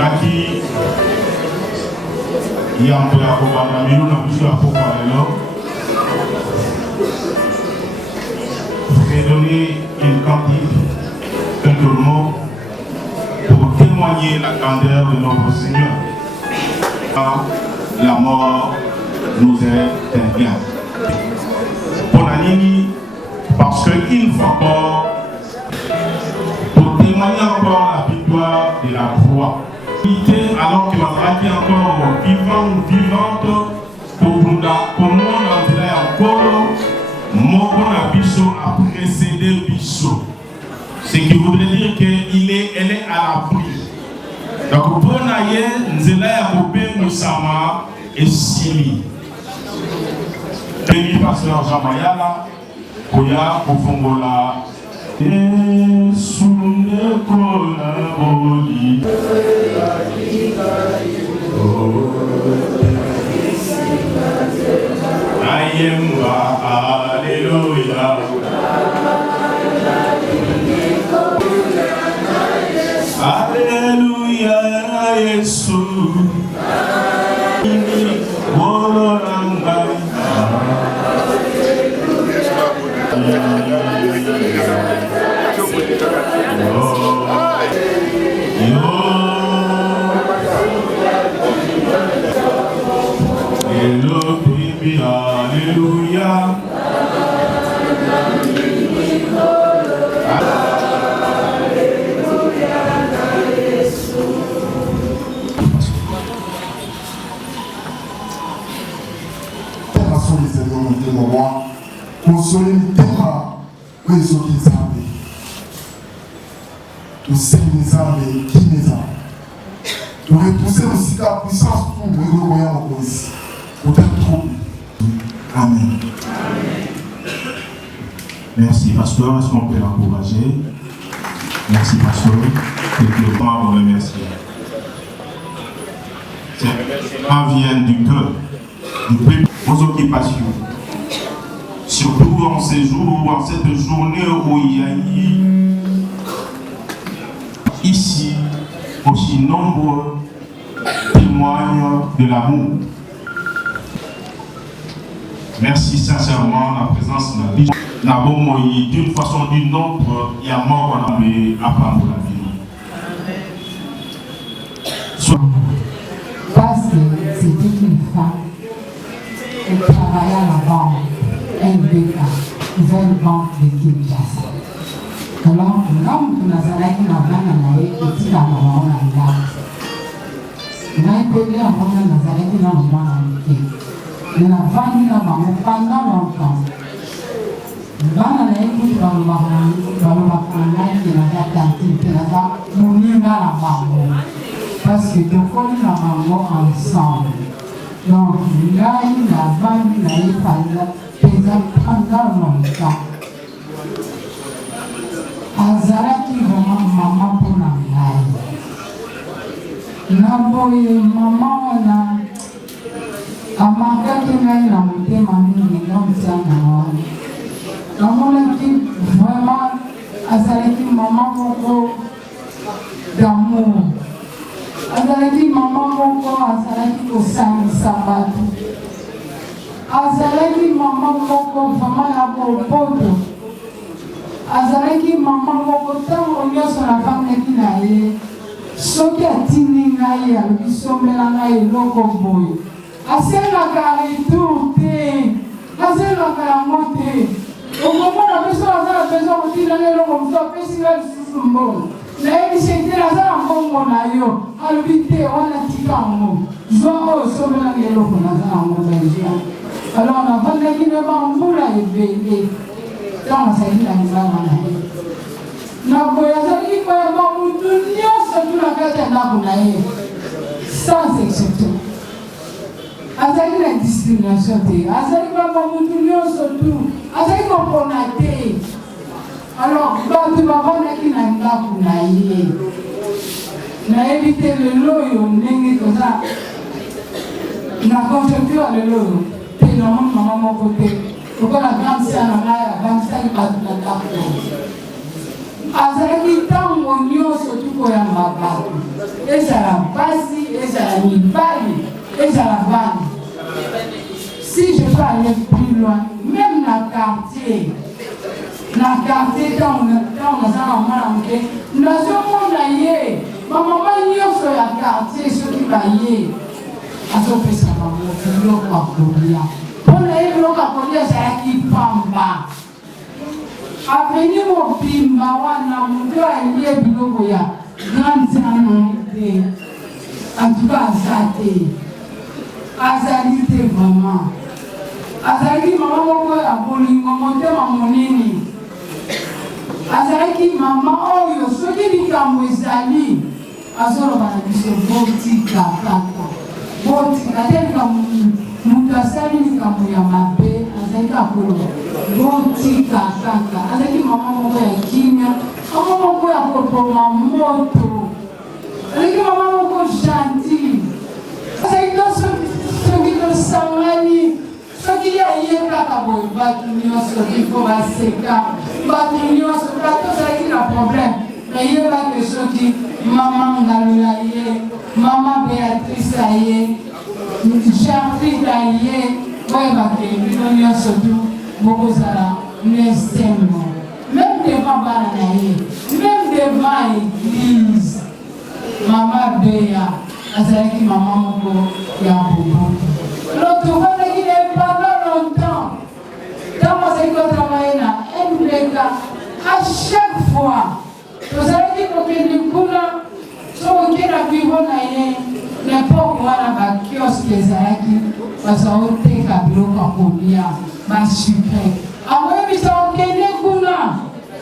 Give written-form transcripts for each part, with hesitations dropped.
Naki Yambo ya Kobana Milou na Bichou à Pokalelo. Je vais donner une cantique, quelques mots pour témoigner la grandeur de notre Seigneur. La mort nous est un bien. Pour Nanini, parce qu'une fois encore, pour témoigner encore la victoire de la croix. Alors que Mazaraki est encore vivant ou vivante, pour nous, on dirait encore, Moron Bichot a précédé Bichot. Ce qui voudrait dire qu'elle est à l'abri. Donc, pour Naye, Nzela Yakopé Moussama et Sili. Béni pasteur Jamayala, Koya Kofongola, et Soune Kolaboli. Ayemba, Alléluia. Alléluia, Jésus. Alléluia. Consoler le thème, oui, ce qu'ils savent. Tous ces nizambe, qui nizambe. De repousser aussi la puissance pour nous revoyons encore ici. Pour être trop. Amen. Merci, pasteur. Est-ce qu'on peut l'encourager? Merci, pasteur. Quelque part, on remercie. Ces remerciements viennent du cœur, du peuple, aux occupations. Surtout en ces jours, en cette journée où il y a eu ici aussi nombreux témoignent de l'amour. Merci sincèrement la présence de la vie. D'une façon ou d'une autre, il y a mort qu'on a pu apprendre la vie. Parce que c'était une femme qui travaillait à la banque. NBK, nouvelle banque de Kinshasa. Alors, l'homme qui nous a dit que nous était dans le monde. Il a été en train de nous dans le monde. Il a vendu la banque pendant longtemps. Il a été dans le monde. Il a la banque. Parce que nous avons la banque ensemble. Donc, il a eu la banque, il a eu pendant longtemps. Azaraki vraiment maman pour la vie. Naboye maman na amakaki ngai na motema mingi ngamsana wana. Namonaki vraiment azalaki maman moko d'amour. Azalaki maman moko azalaki kosangisa bato. Azalaki maman moko vraiment ya kopoto. Azalaki maman moko ntango nyonso navandaki na ye soki atindi ngai alobi sombela ngai eloko boye asengaka retour te asengaka yango te okomona biso aza na bezo kotinda ngai eloko mosu apesi ngai lisusu mbongo nayebisi ete naza na mbongo na yo alobi te wana tika yango zwa oyo sombela ngai eloko naza yango belgia. Alors navandaki na bambula ebele ntango azalaki na nzamba na ye naboye azalaki koyeba mutu nyonso tu na kati ya ndako na ye sans exception. Azalaki na discrimination te, azalaki koyeba mutu nyonso tu, azalaki kopona te. Alors bato bavandaki na ndako na ye nayebi te lelo oyo ndenge toza na conjoncture lelo oyo te namoni mama moko te lokola grande sœur na ngai avandisaki bato na ndako azalaki ntango nyonso tukoyamba bato ezala basi ezala mibali ezala bana. Si je peux aller plus loin, même dans le quartier, quand on a nous avons ma maman y a sur le quartier, ce qui va y a son fils à maman, l'eau à Kolia. On a eu l'eau à Kolia, c'est là qui pamba. A venir au Pimba, on a monté à lier Bilogoya, grande santé. En tout cas, Azalité vraiment. Azalaki maman moko ya bolingo motema monene. Azalaki maman oyo soki likambo ezali azoloba na biso botika kaka. Botika te likambo mutu asali likambo ya mabe azalaki akoloba botika kaka. Azalaki maman moko ya kimia, maman moko ya kopoma moto. Azalaki maman moko gentil. Azalaki soki tosangani soki ya ye kaka boye bato nyonso ifo baseka bato nyonso bato ozalaki na problème nayebaki soki mama ngalo na ye mama Béatrice aye Gertrude aye oyebake bino nyonso tu bokozala nesemo même devant bana na ye même devant église mama Béa azalaki mama moko ya boboto. L'autre fois, il n'est pas longtemps. Dans mon secteur de travail, à chaque fois, vous avez dit que nous pouvons, soit que la bureau n'est pas au moins la kiosque des Zalaki, parce qu'on a été à bureau comme combien, ma super. Après, nous avons été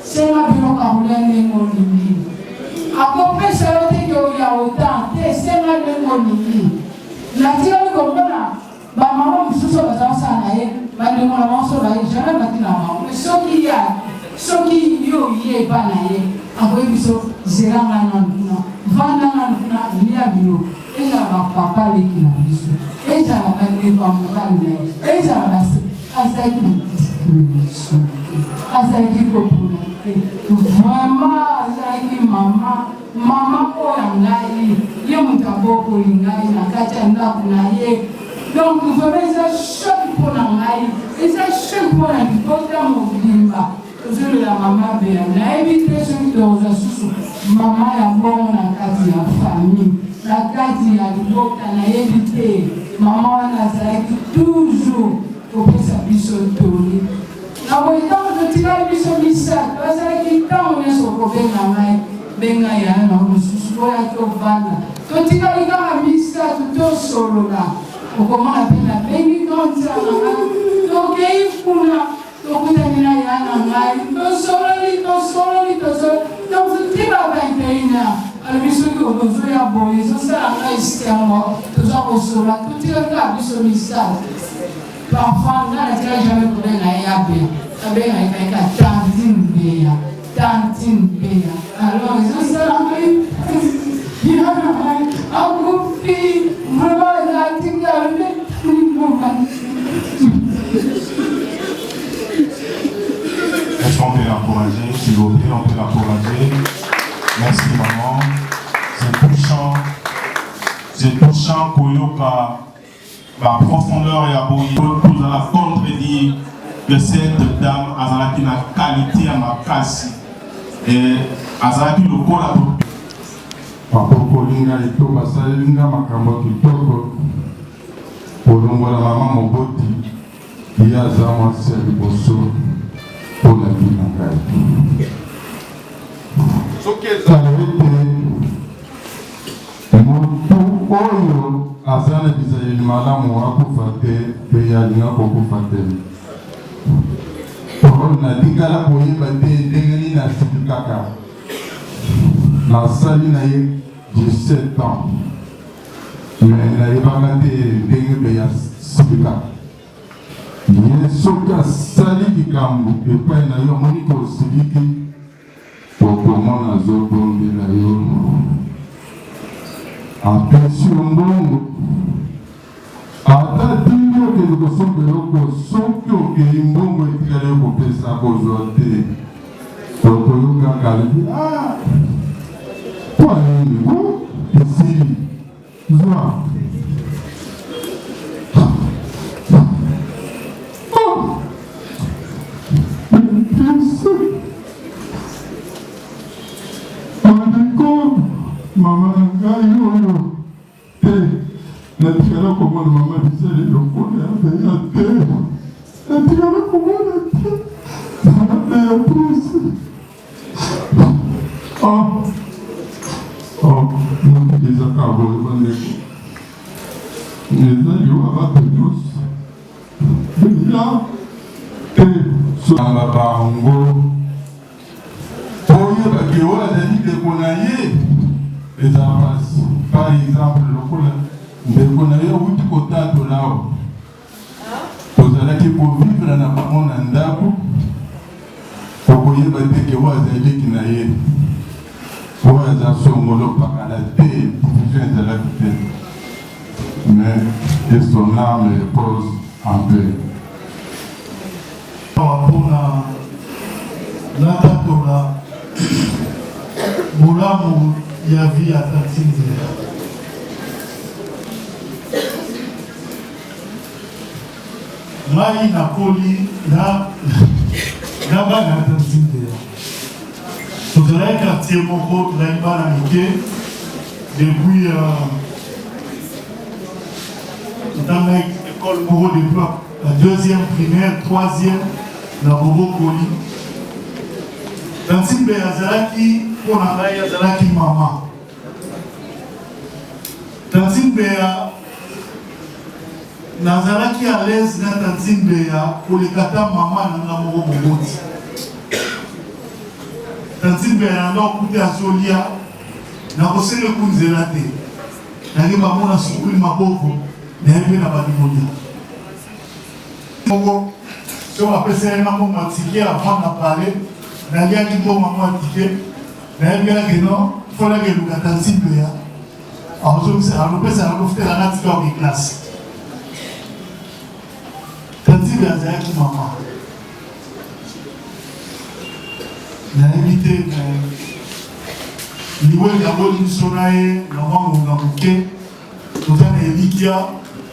c'est la bureau comme les monimi. Après, ça a été qu'il y a autant, c'est la monimi. La tirée comme ça. Ba maman mususu bazaosa na ye bandeko na banso baye jamais bati na bango mais soki yo ye ba na ye akoyebi biso zeranga na nduna vandanga nduna lia bio ezala bapapa leki na biso ezala bandeko ya mobali na ye ezala basi azalaki na discrimination azalaki kopuna te vraiment azalaki mama oyo ya ngai ye moto abokoli ngai na kati ya ndako na ye. Donc, vous avez un choc pour la maille, et un choc pour la beauté mon bimba. Je la maman Béa, la évité celui de aux assous. Maman la bonne la carte de la famille, la carte de la beauté, la évité. Maman la zaki toujours pour que ça puisse se tourner. La beauté, je tire le biseau missa, la zaki quand on est sur le problème la maille, benga ya na mususu ya tovana. To tire le gars missa tout solo là. Comment la peine la peine quand ça donc il faut là donc on a mis là donc tu vas pas intervenir alors bien sûr que on veut ya bon ils ont ça là ici moi toujours au sol là tout il a vu ce message parfois là la télé jamais pour la ya bien avec un tantine bien alors ils ont ça là il a un groupe vraiment est-ce qu'on peut l'encourager? S'il vous plaît, on peut l'encourager. Merci maman. C'est touchant Koyoka, la profondeur et la beauté. Nous allons contredire que cette dame a la qualité à ma place. Et a le corps à tout. Papokolinga ito basalinga makambo kitoko olongola mama moboti ya zama se liboso pona bina ngai sokeza ete motu oyo azana bizayeli malamu akufa te pe yalinga kokufa te natikala koyeba te ndenge nini nasili kaka nasali na ye 17 ans mais nayebaka te ndenge mpe ya sika ye soki asali likambo epai na yo amoni kosiliki okomona azobondela yo apesi yo mbongo ata tindi okende kosombela oko soki okei mbongo etikala yo kopesa kozwa te okoyokaka dit, ah, toi, ici, vois. Maman, natikala komona mama bisali lokola ya te natikala komona te ya pusi ezaka boye bandeko eza liwa bato nyonso ya te solanga bango oyebake oyo azali ndeko na ye eza pasi par exemple lokola ndeko na ye outi kotatola awa ozalaki kovivre na bango na ndako okoyeba teke oyo azaleki na ye oyo aza songolo pakala te division ezalaki te mais que son âme repose en paix. mpona natatola bolamu ya vie ya tati nzela ngai nakoli na bana ya tati nzela tozalaki quartier moko tozalaki bana mike depuis totangaki école moko depuis la deuxième primaire troisième na bobokoli tati nzela azalaki mpona ngai azalaki mama tati nzela nazalaki à l'aise na tati nzela kolekata mama na nga moko moboti tati nzela nanga okuti azolia nakosele kunzela te nake bamona sukuli maboko naye mpe na balimolia moko so bapesaki nga mbongo atike avant na pale naliaki mbongo yango atike nayebelaki no folaki eluka tati nzela alopesaka kofutela na tika oki classe tati nzela azalaki mama nayebi te liwe ekangoli biso na ye na mwangonga moke toza na elikia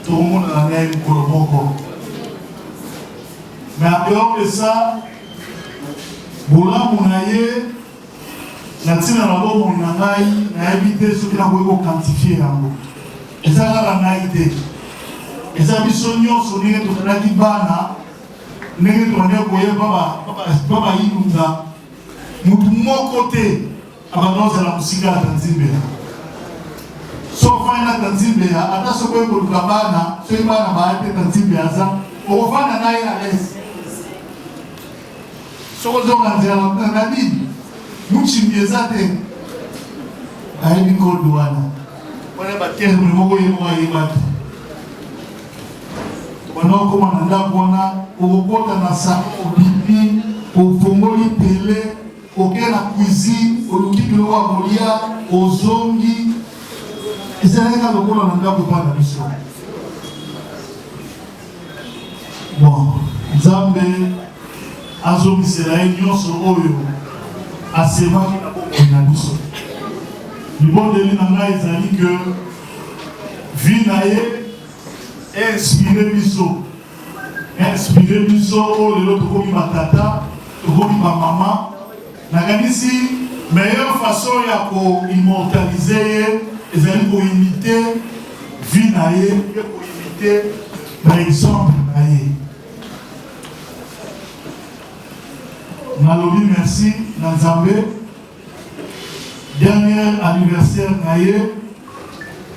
tokomonana na ye mikolo moko mais en dehors de ça bolamu na ye na ntina na bomoi na ngai nayebi te soki nakoki kokantifie yango eza kaka ngai te eza biso nyonso ndenge tozalaki bana ndenge tozalaki koyeba babayilunga mutu moko te abanda ozala mosika ya tanzimbela so ofandi na tanzimbela ata soki oye koluka bana soki bana baya te tanzimbela aza okofanda na ye na lese soki ozonga nzela na nini muchimbi eza te ayebi nkondo wana wana baterme moko yemo ayebaki wana okoma na ndako wana okokota na salo obibi ofongoli tele oke na cuisine oluki biloko ya kolia ozongi ezalaki kaka lokola na ndako bana biso bon nzambe azongisela ye nyonso oyo asemaki na bomoi na biso libondeli na ngai ezali ke vi na ye inspire biso oyo lelo tokomi batata tokomi bamama nakanisi meilleure façon ya koimmortalize ye ezali koimite vi na ye ye koimite na exemple na ye nalobi merci na nzambe dernier anniversaire na ye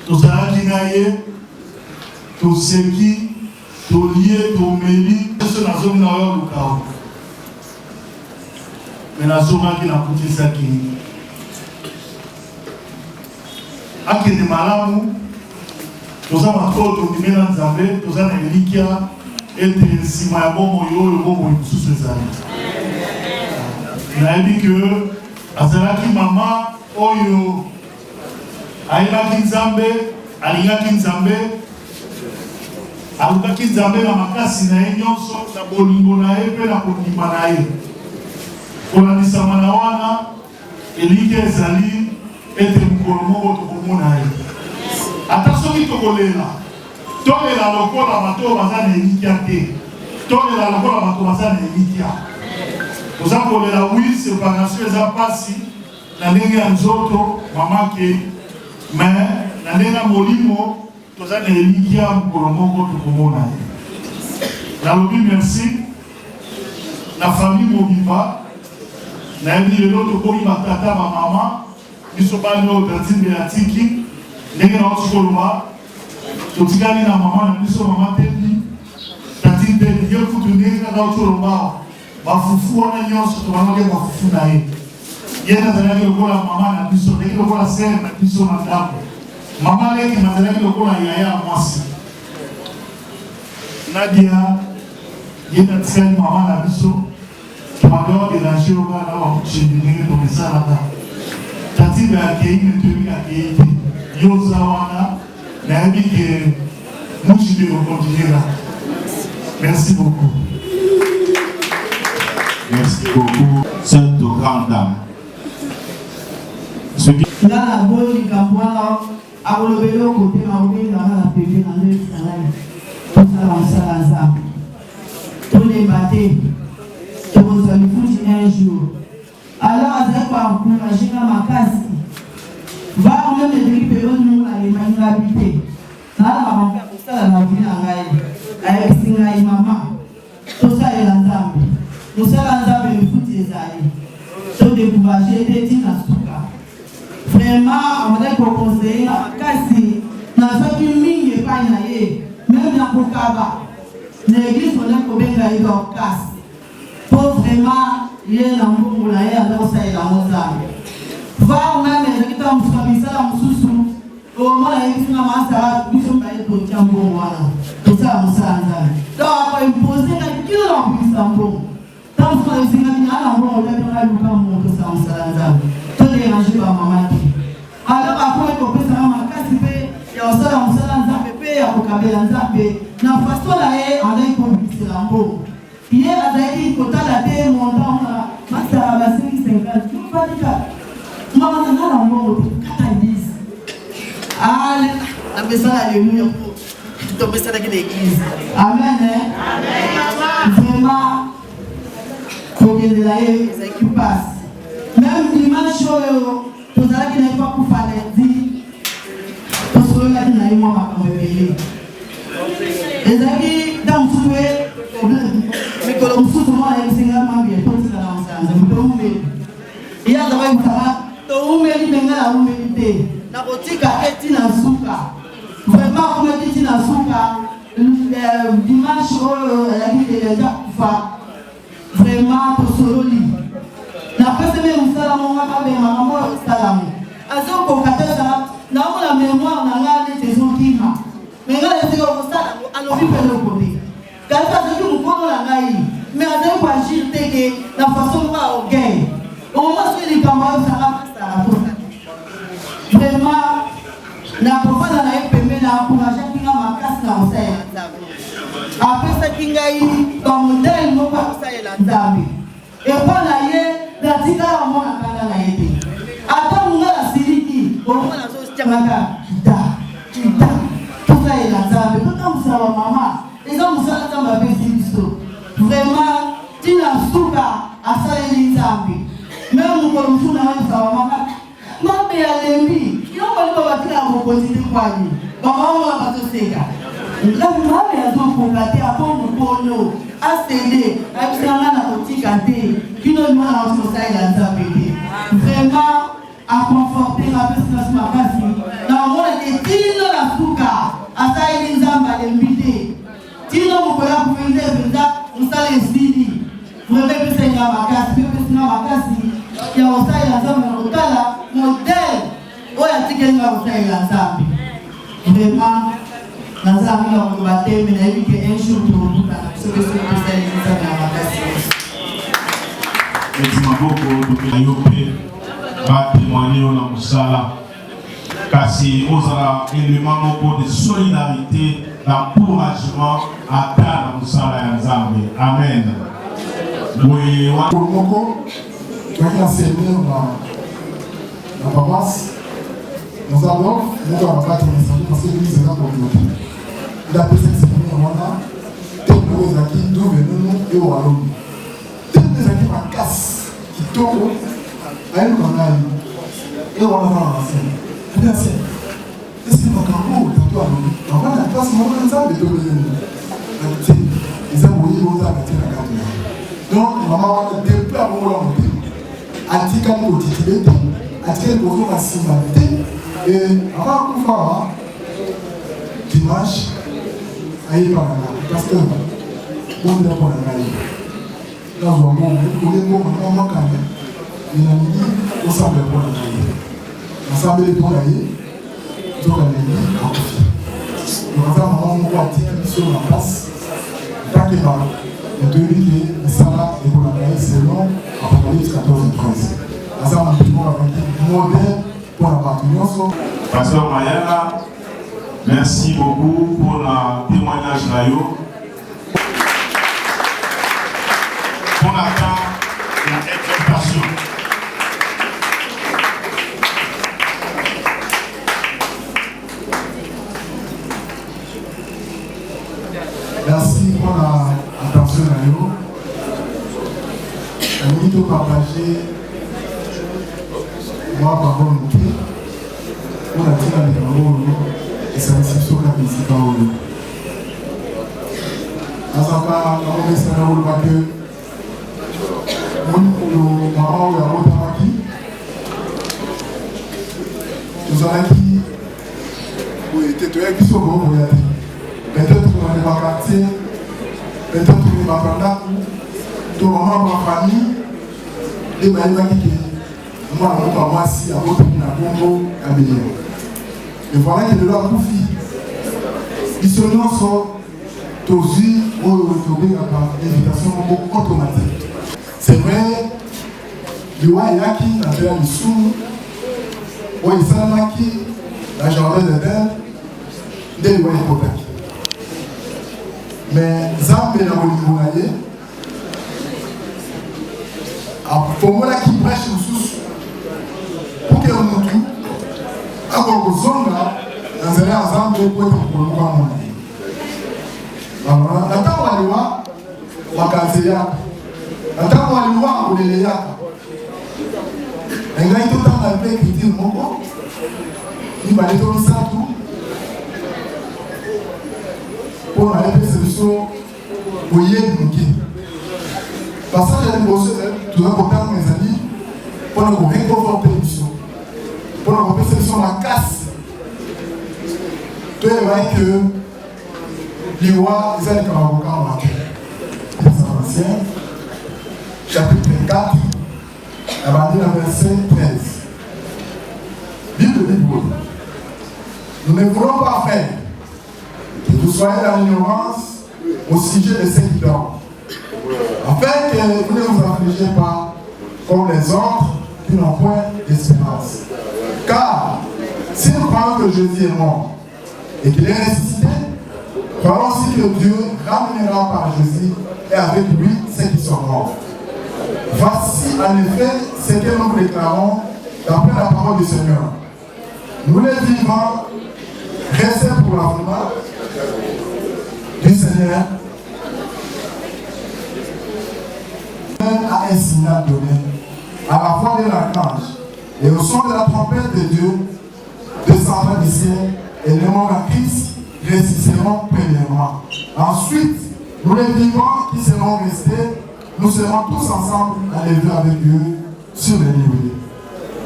tozalaki na ye toseki tolie tomeli so nazongi na oyo lukao me nazongaki nakutisaki akende malamu toza matolo tondimi na nzambe toza na elikia ete nsima ya bomoi oyo bomoi mosusu ezali nayebi ke azalaki mama oyo ayebaki nzambe alingaki nzambe alukaki nzambe na makasi na ye nyonso na bolingo na ye mpe na kondima na ye kolandisama na wana eliki ezali ete mokolo moko tokomona ye ata soki tokolela tolela lokola bato baza na elikya te tolela lokola bato baza na elikya toza kolela wi séparation eza mpasi na ndenge ya nzoto mamake me na ndenge ya molimo toza na elikya mokolo moko tokomona ye nalobi merci na famille mobimba nayebi lelo tokomi batata bamama biso bani oyo tatimbe ya tiki ndenge na osi koloba totikali na mama na biso mama tebi tati tebi ye kutu ndenge kaka osi koloba bafufu wana nyonso tobanaki bafufu na ye ye nazalaki lokola mama na biso ndenge lokola sere na biso na ndako mama leki nazalaki lokola yaya ya mwasi Nadia ye natikali mama na biso tobandoa déranger oyo kaka na bakuchimbi ndenge tomesalaka tati bakei metemi akei te yoza wana nayebi ke mushi de reconduira. Merci beaucoup. Merci beaucoup, cette grande dame. Là, la bonne Gabouana, à Olobelo, côté Maoui, dans la PV, dans le salarié, tout ça, on s'en a. Tous les bâtés, qui vous avez foutu un jour. Alors, à ce point, encourager ma casse. Va au même des périodes où on a les mains habitées. Là, on va faire tout ça dans la vie, avec Singaï Maman. Tout ça est la Zambie. Tout ça, la Zambie, le foot des alliés. Tout décourager, des dînes à Souka. Vraiment, on va être conseiller à Kassi. Dans ce qui mine pas naïe, même dans le Kaba. L'église, on a combien d'ailleurs dans Kassi. Pour vraiment, il y a un amour pour l'aïe, alors ça est dans nos âmes. Va même les gens qui ont fait ça dans le sous-sous. Au moins, il y a un massacre, ils sont pas les gens qui ont tout ça, on s'en a. Donc, on va imposer qui l'ont pris ça bon. Tant que les gens qui ont fait ça, tout ça, on s'en a. Tout est rangé par maman. Alors, après, on peut savoir ma casse, il y a aussi un salaire, il y a un cabé, il y a une façon d'aller en aide pour le lambeau. Il y a un quota d'aller montant, ma sœur, la 50, tout pas du cas. Maman, on a un mot, 90. Ah, la maison, alléluia, pour tomber ça dans l'église. Amen. Amen. Vraiment, faut que les aïeux, ça qui passe. Même dimanche, tout ça qui n'est pas pour faire les dits, tout ce qui n'est pas pour réveiller. Les amis, dans le souhait, mais que l'on souhaite moi, les Seigneurs m'ont bien, tout ça dans le sens. Il y a d'abord une femme, tout le monde est là, où il est. La boutique est in Asuka. Vraiment, comme elle dit in Asuka, dimanche, la vie est déjà pouvoir. Vraiment, pour ce lit. La personne même ça, mon maman, salam. Azo kokateza, na la mémoire na ngale tezo kima. Mais ngale tezo ça, alors lui fait le côté. Quand ça se dit mon la ngai, mais azo pas agir teke la façon dont on gagne. Au moment où les camarades ça vraiment, la profonde na permet d'encourager qui n'a ma casse na osaya. Après ça qui ngai comme modèle mo pas osaya la nzambe. Et pas na ye la tika la mona kanga na yete. Ata munga la siliki, au moins la chose tiamaka. Kita. Tout ça est la nzambe. Tout comme ça maman. Les hommes ça la nzambe avec Kristo. Vraiment, tina suka asale ni nzambe. Même pour nous na ça maman. Maman ya lembi. Il on va pas battre à oppositer quoi ni. Maman on va pas seka. La maman ya zo kokate a pour nous ACD, absolument la boutique à thé, qui nous demande à notre salle à Zabédé. Vraiment, à conforter la personne ma case. Dans le monde, il la souka, à ça il nous a invité. Tino vous pouvez pour venir, vous allez ici. Vous avez besoin de ma case, vous avez besoin de ma case. Il y a un salle à Zabédé, modèle. Où est-ce qu'il y a un salle à Zabédé? Vraiment. Dans un milieu de bataille, mais il y a un jour pour nous, ce que c'est que ça est à la question. Merci beaucoup, Ayopé, va témoigner au Namusala. Car si vous avez un élément de solidarité, d'encouragement à ta Namusala et Nzambe. Amen. Oui, pour Moko, quand il y a Seigneur, la paroisse, nous allons nous avons pas message parce que l'église est là pour nous. Il a pu s'exprimer en Rwanda, tel que les acquis d'où venons et au Wallon. Tel que les acquis ma casse qui tombe à une canal et on va dans la scène. Bien sûr. Est-ce que ma cambo est toi on va la classe moi comme ça de deux ils ont voulu l'autre à la caméra. Donc maman va depuis à mon moment antika ni otitibete antika ni kozo masimalité et avant qu'on fasse dimanche aïe par là parce que on est pour la gagne là on va on quand même il a dit on semble pour la gagne on semble pour la gagne donc on a dit on va vraiment on va dire sur la place tant que va et de lui ça là et pour la gagne selon Apocalypse 14 et 13 ça on peut voir un modèle pour la partie Pasteur Mayala, merci beaucoup pour le témoignage naïo. On attend l'exhortation. Merci pour l'attention naïo. On dit de partager moi par volonté. On a dit avec un rôle et ça ne sur la musique en haut. À sa part, on a dit un rôle parce que mon maman ou la route à qui nous avons dit oui, tu es qui sont bons, peut-être qu'on est dans le quartier, peut-être qu'on est dans le quartier, ton maman, ma famille, les maïs qui moi, moi, si, à votre Congo, à Bénin. Et voilà que de leur profit. Ils se lancent aux yeux ou aux invitation automatique. C'est vrai, le roi Yaki, la terre du Sou, ou Isanaki, la jardin de terre, des lois hypothèques. Mais Zambé n'a pas dit pour moi, qui prêche le sous. Pour que nous tout, avant que nous sommes là, nous allons ensemble pour être pour nous voir. Alors, la temps où on va, on va casser ya. La temps où on va, on est ya. Et là, il y a tout le temps à faire qui dit mon corps. Il va aller dans ça tout. Pour la solution, pour y aller nous quitter. Parce que j'ai bossé, tout important, mes amis, pour nous réconforter l'émission. Pour nous repérer sur la casse. Tu es vrai que les rois, ils allaient comme avocat en matin. Les anciens, chapitre 4, la bandit dans verset 13. Bible de Bible. Nous ne voulons pas faire que vous soyez dans l'ignorance au sujet de ceux qui dorment. Afin que vous ne vous affligez pas comme les autres qui n'ont point d'espérance. Car si nous croyons que Jésus est mort et qu'il est ressuscité, croyons aussi que Dieu ramènera par Jésus et avec lui ceux qui sont morts. Voici en effet ce que nous déclarons d'après la parole du Seigneur. Nous les vivants, restez pour l'avènement du Seigneur à un signal donné à la voix de l'archange et au son de la trompette de Dieu descendra du ciel et les morts à Christ ressusciteront premièrement. Ensuite, nous les vivants qui seront restés, nous serons tous ensemble enlevés avec eux sur les nuées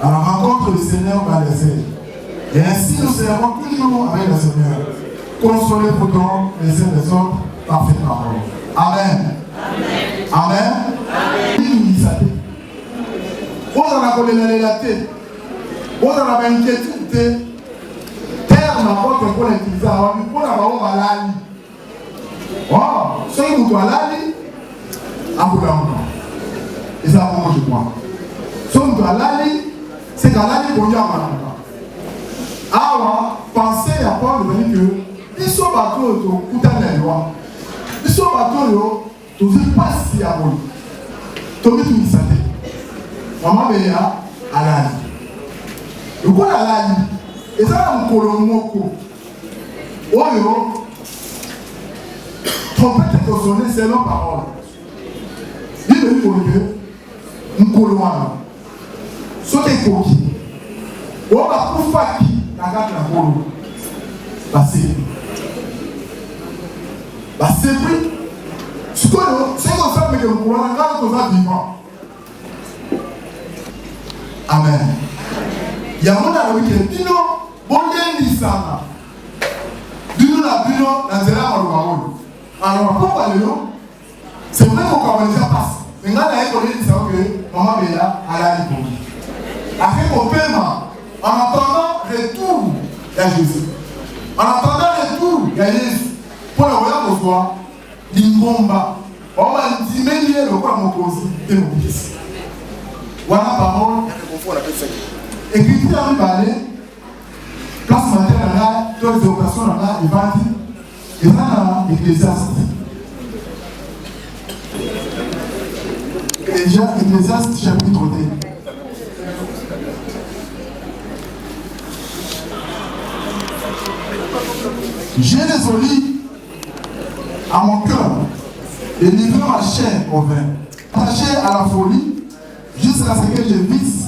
à la rencontre du Seigneur dans les airs. Et ainsi nous serons toujours avec le Seigneur. Consolez pourtant les uns les autres par cette parole. Amen. Amen. On a la tête. On a une inquiétude. Terre n'a pas de quoi l'utiliser. On a pas l'ali. Oh, ce qui vous l'ali, à vous l'entendre. Et ça va manger quoi? Ce qui vous l'ali, c'est qu'à l'ali, on y a mal. Alors, pensez à Paul de dire que ils sont bateaux au couteau de la loi. Ils sont bateaux au pas si à vous. Tout le monde est maman Béa à l'âge. Le quoi la laïe, et ça, on colomoko. Oyo, trompette est sonné, c'est leur parole. Il est venu au lieu, on colomano. Saute coquille. On va pour faire qui, la gâte la colo. C'est pris. Ce qu'on fait, mais que le courant, quand on va vivant. Amen. Il y a un monde à l'ouïe qui dit non, bon lien ça. Dis-nous la bino, la zéla malou. Alors, pourquoi le nom? C'est vrai qu'on commence à passer. Mais quand on a dit ça, que maman est là, à la libre. Après qu'on paiement, en attendant le retour, il y a Jésus. En attendant le retour, il y a Jésus. Pour le voir au soir, il combat. On va dire, mais il est le quoi mon cause et mon fils. Voilà la parole. Écriture à parler, place matérielle là, toutes les opérations là, il va dire, et ça là, Ecclésiaste. Ecclésiaste chapitre 2. J'ai résolu à mon cœur de livrer ma chair au vin, attaché à la folie, jusqu'à ce que je visse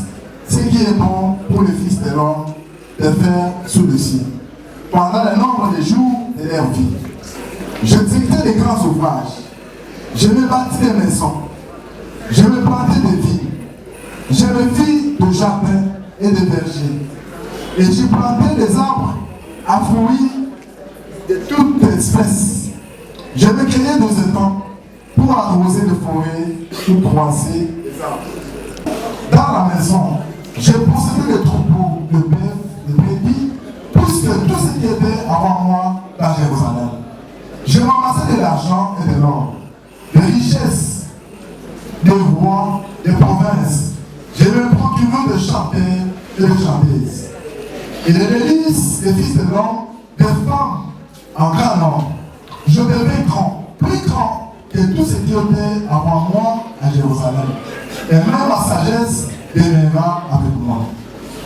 ce qui est bon pour le Fils de l'homme de faire sous le ciel, pendant le nombre de jours de leur vie. Je dictais des grands ouvrages, je me bâtis des maisons, je me plantais des vignes, je me fis de jardins et de vergers, et je plantais des arbres à fruits de toute espèce. Je me créais des étangs pour arroser les forêts, pour croiser les arbres. Dans la maison, j'ai possédé les troupeaux de bœufs, de brebis, puisque tout ce qui était avant moi dans Jérusalem. Je ramassais de l'argent et de l'or, des richesses, des rois, des provinces. Je me procurais de chanteurs et de chanteuses. Et les délices des fils de l'homme, des femmes en grand nombre. Je devais grand, plus grand que tout ce qui était avant moi à Jérusalem. Et même ma sagesse demeura avec moi.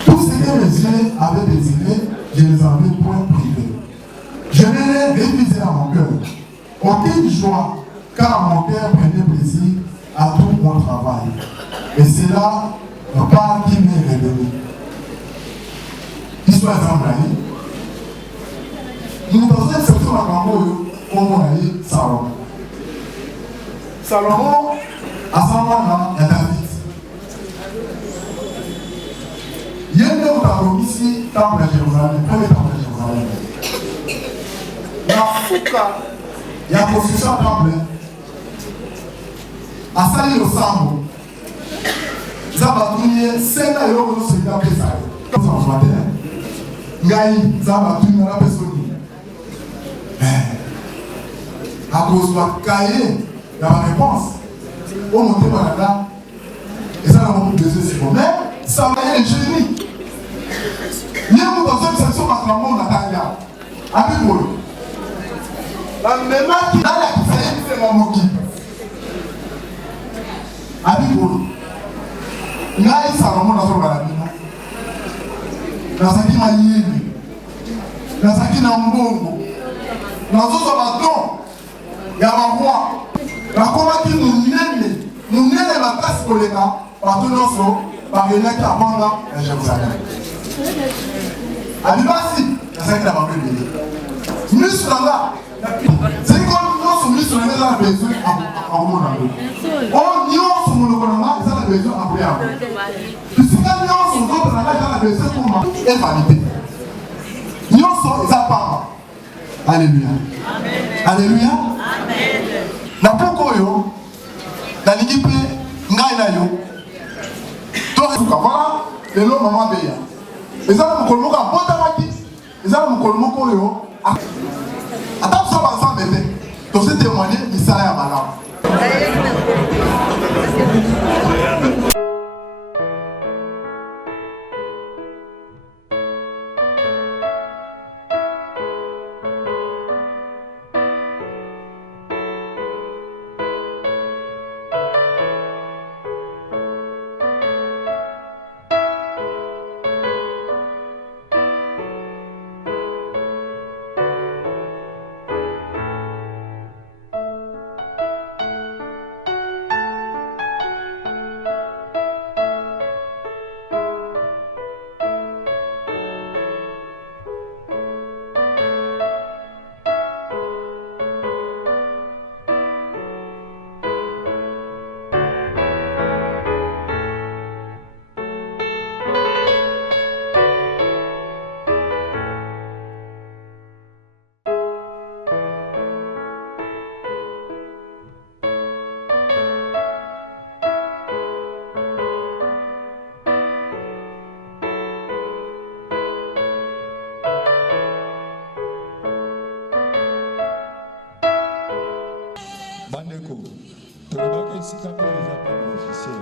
Tout ce que mes yeux avaient désiré, je les avais point privés. Je l'ai révisé à mon cœur. Aucune joie, car mon cœur prenait plaisir à tout mon travail. Et c'est là le part qui m'est révélé. Histoire d'Ambraï. Nous avons cette section à Camboyo, comme on a dit Salomon. Salomon, à ce moment-là, il y a David. Il y a une autre ici, temple à Jérusalem, premier temple à Jérusalem. La Fouka, il y a construction temple. À Sali le Sambo, Zabatouye, Sena Yoro, c'est la Pessah. Comme ça, on va dire. Ngaï, Zabatouye, la personne. À cause de la cahier, il y a une réponse. On monte par là, et ça, on va besoin de bon. Mais ça va être un génie. Il y a une section à Clamon, on a Tanga. Avec moi. La même qui a la créé, c'est mon moki. Avec moi. Il y a un Salomon dans son balade. Dans sa qui m'a lié. Dans sa qui n'a pas bon. Dans son bâton. Il y a un roi. La combat qui nous mène la place pour les gars, par tout notre par les mecs à Banga et Jérusalem. Abibasi, il y a ça qui n'a pas pu le dire. Muscle là, c'est comme nous sommes muscles là, il y a besoin en monde. On y a son monocoloma, il y a besoin en prière. Puisque quand nous sommes d'autres là, il y a besoin pour moi et vanité. Nous sommes les apparents. Alléluia. Alléluia. Amen. Na poko yo, na ligipe ngai na yo. Toka voilà, le lo maman beya. Ezala mukolmo ka bota maki. Ezala mukolmo ko yo. Ata so ba sa bébé. To se témoigner misala ya malamu. bandeko tolobaki esika mpe eza mpe officiel.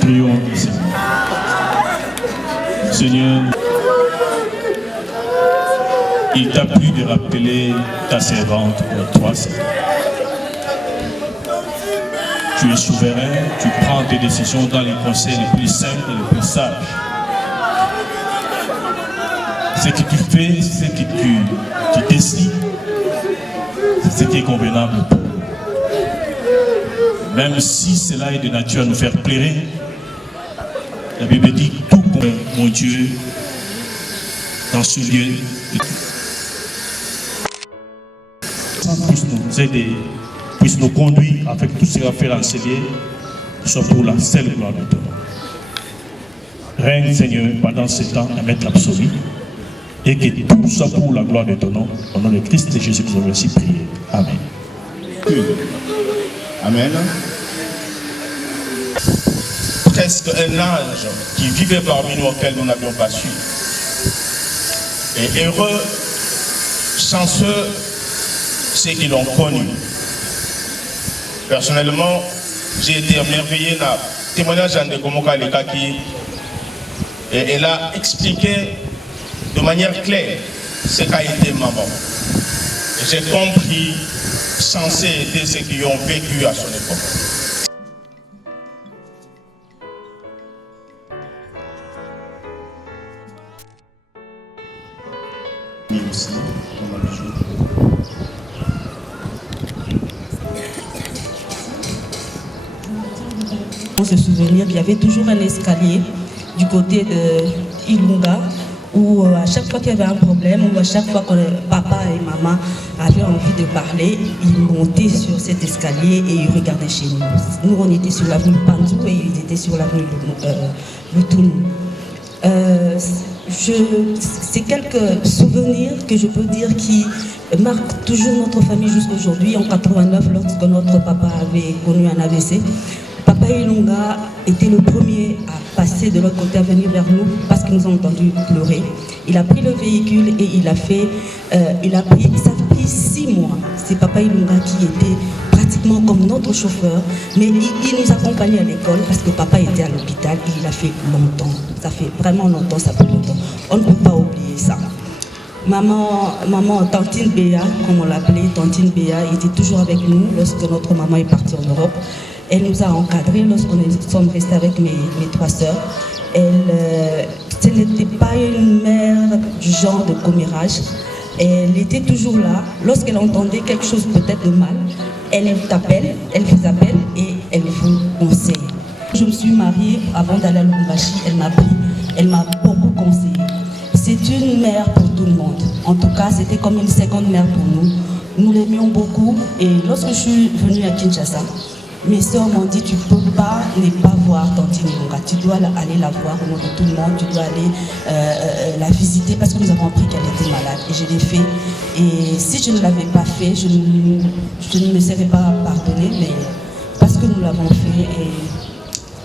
Prions le Seigneur. Seigneur, il t'a plu de rappeler ta servante pour toi, Seigneur. Tu es souverain, tu prends tes décisions dans les conseils les plus simples et les plus sages. Ce que tu fais, ce que tu décides, c'est ce qui est convenable pour nous. Même si cela est de nature à nous faire pleurer, la Bible dit tout Mon Dieu, dans ce lieu, puisse nous aider, puisse nous conduire avec tout ce qu'il a fait l'enseigner, soit pour la seule gloire de ton nom. Règne, Seigneur, pendant ce temps, à maître absolu, et que tout soit pour la gloire de ton nom. Au nom de Christ et Jésus, nous avons ainsi prié. Amen. Amen. Presque un ange qui vivait parmi nous auquel nous n'avions pas su. Et heureux, chanceux, ceux qui l'ont connu. Personnellement, j'ai été émerveillé dans le témoignage de Gomoka Lekaki. Et elle a expliqué de manière claire ce qu'a été maman. J'ai compris, censé aider ceux qui ont vécu à son époque. On se souvient qu'il y avait toujours un escalier du côté de Ilunga où à chaque fois qu'il y avait un problème ou à chaque fois que papa et maman avaient envie de parler, ils montaient sur cet escalier et ils regardaient chez nous. Nous, on était sur l'avenue Panzou et ils étaient sur l'avenue Lutoun. C'est quelques souvenirs que je peux dire qui marquent toujours notre famille jusqu'à aujourd'hui. En 89, lorsque notre papa avait connu un AVC, Papa Ilunga était le premier à passer de l'autre côté, à venir vers nous parce qu'il nous a entendu pleurer. Il a pris le véhicule et ça a pris 6 mois. C'est Papa Ilunga qui était pratiquement comme notre chauffeur, mais il nous accompagnait à l'école parce que papa était à l'hôpital et il a fait longtemps. Ça fait vraiment longtemps, ça fait longtemps. On ne peut pas oublier ça. Maman, Tantine Béa, comme on l'appelait, Tantine Béa, était toujours avec nous lorsque notre maman est partie en Europe. Elle nous a encadrés lorsqu'on sommes restés avec mes 3 sœurs. Ce n'était pas une mère du genre de commérage. Elle était toujours là. Lorsqu'elle entendait quelque chose peut-être de mal, elle vous appelle et elle vous conseille. Je me suis mariée avant d'aller à Lubumbashi. Elle m'a beaucoup conseillé. C'est une mère pour tout le monde. En tout cas, c'était comme une seconde mère pour nous. Nous l'aimions beaucoup et lorsque je suis venue à Kinshasa, mes soeurs m'ont dit, tu ne peux pas ne pas voir Tantine Ilunga. Tu dois aller la voir au nom de tout le monde. Tu dois aller la visiter parce que nous avons appris qu'elle était malade. Et je l'ai fait. Et si je ne l'avais pas fait, je ne me serais pas pardonné. Mais parce que nous l'avons fait, et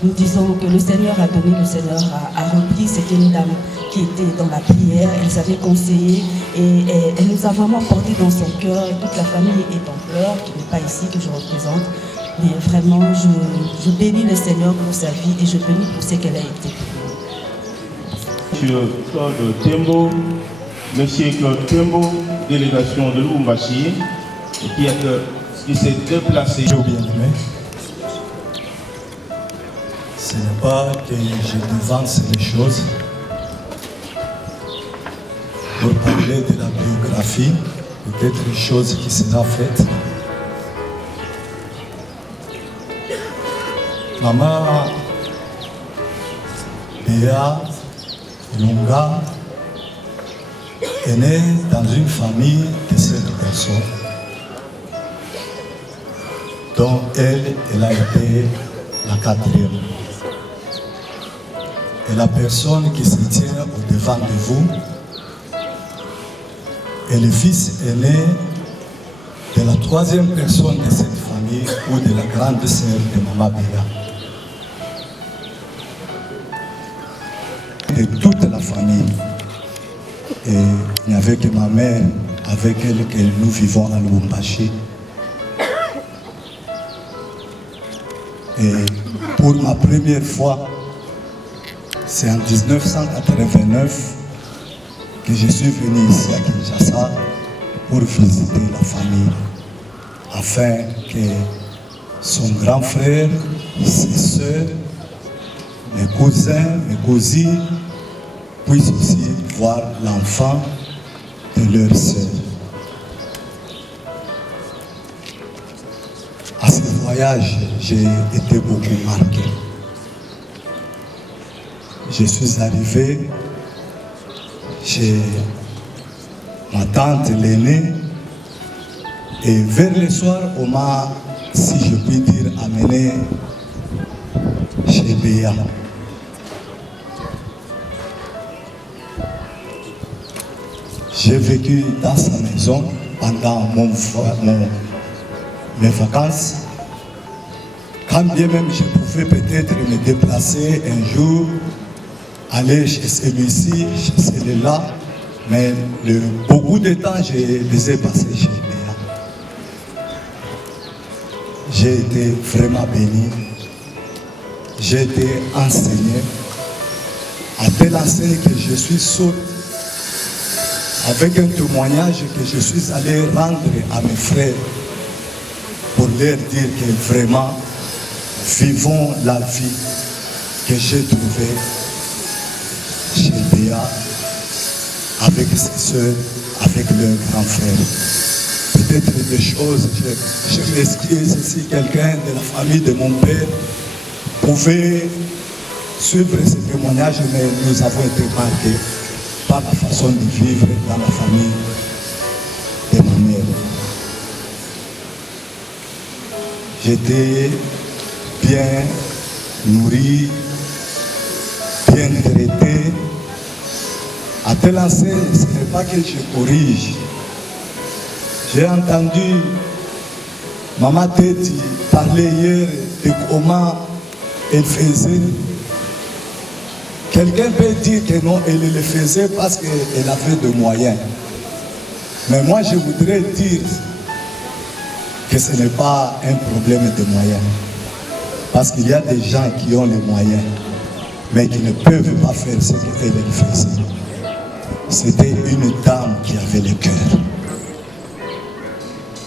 nous disons que le Seigneur a donné, le Seigneur a repris. C'était une dame qui était dans la prière. Elle savait conseiller. Et elle nous a vraiment porté dans son cœur. Et toute la famille est en pleurs, qui n'est pas ici, que je représente. Mais vraiment, je bénis le Seigneur pour sa vie et je bénis pour ce qu'elle a été. Monsieur Claude Tembo, Monsieur Claude Tembo, délégation de Lubumbashi, qui s'est déplacé. Bien-aimé, ce n'est pas que je devance les choses pour parler de la biographie, peut-être une chose qui sera faite. Maman Béa Ilunga est née dans une famille de 7 personnes, dont elle a été la 4e. Et la personne qui se tient au devant de vous est le fils aîné de la 3e personne de cette famille ou de la grande sœur de Maman Béa. De toute la famille. Et il n'y avait que ma mère avec elle que nous vivons à Lubumbashi. Et pour ma première fois, c'est en 1989 que je suis venu ici à Kinshasa pour visiter la famille, afin que son grand frère, ses soeurs, mes cousins, mes cousines puissent aussi voir l'enfant de leur sœur. À ce voyage, j'ai été beaucoup marqué. je suis arrivé chez ma tante l'aînée et vers le soir, on m'a, si je puis dire, amené chez Béa. J'ai vécu dans sa maison pendant mes vacances. Quand bien même je pouvais peut-être me déplacer un jour, aller chez celui-ci, chez celui-là, mais beaucoup de temps, je les ai passés chez Béa. J'ai été vraiment béni. J'ai été enseigné. À telle enseigne que je suis sauté avec un témoignage que je suis allé rendre à mes frères pour leur dire que vraiment, vivons la vie que j'ai trouvée chez Béa, avec ses soeurs, avec leurs grands frères. Peut-être des choses, je m'excuse si quelqu'un de la famille de mon père pouvait suivre ce témoignage, mais nous avons été marqués par la façon de vivre dans la famille de ma mère. J'étais bien nourri, bien traité. À telle enseigne, ce n'est pas que je corrige. J'ai entendu Maman Teti parler hier de comment elle faisait. Quelqu'un peut dire que non, elle le faisait parce qu'elle avait de moyens. Mais moi, je voudrais dire que ce n'est pas un problème de moyens. Parce qu'il y a des gens qui ont les moyens, mais qui ne peuvent pas faire ce qu'elle faisait. C'était une dame qui avait le cœur.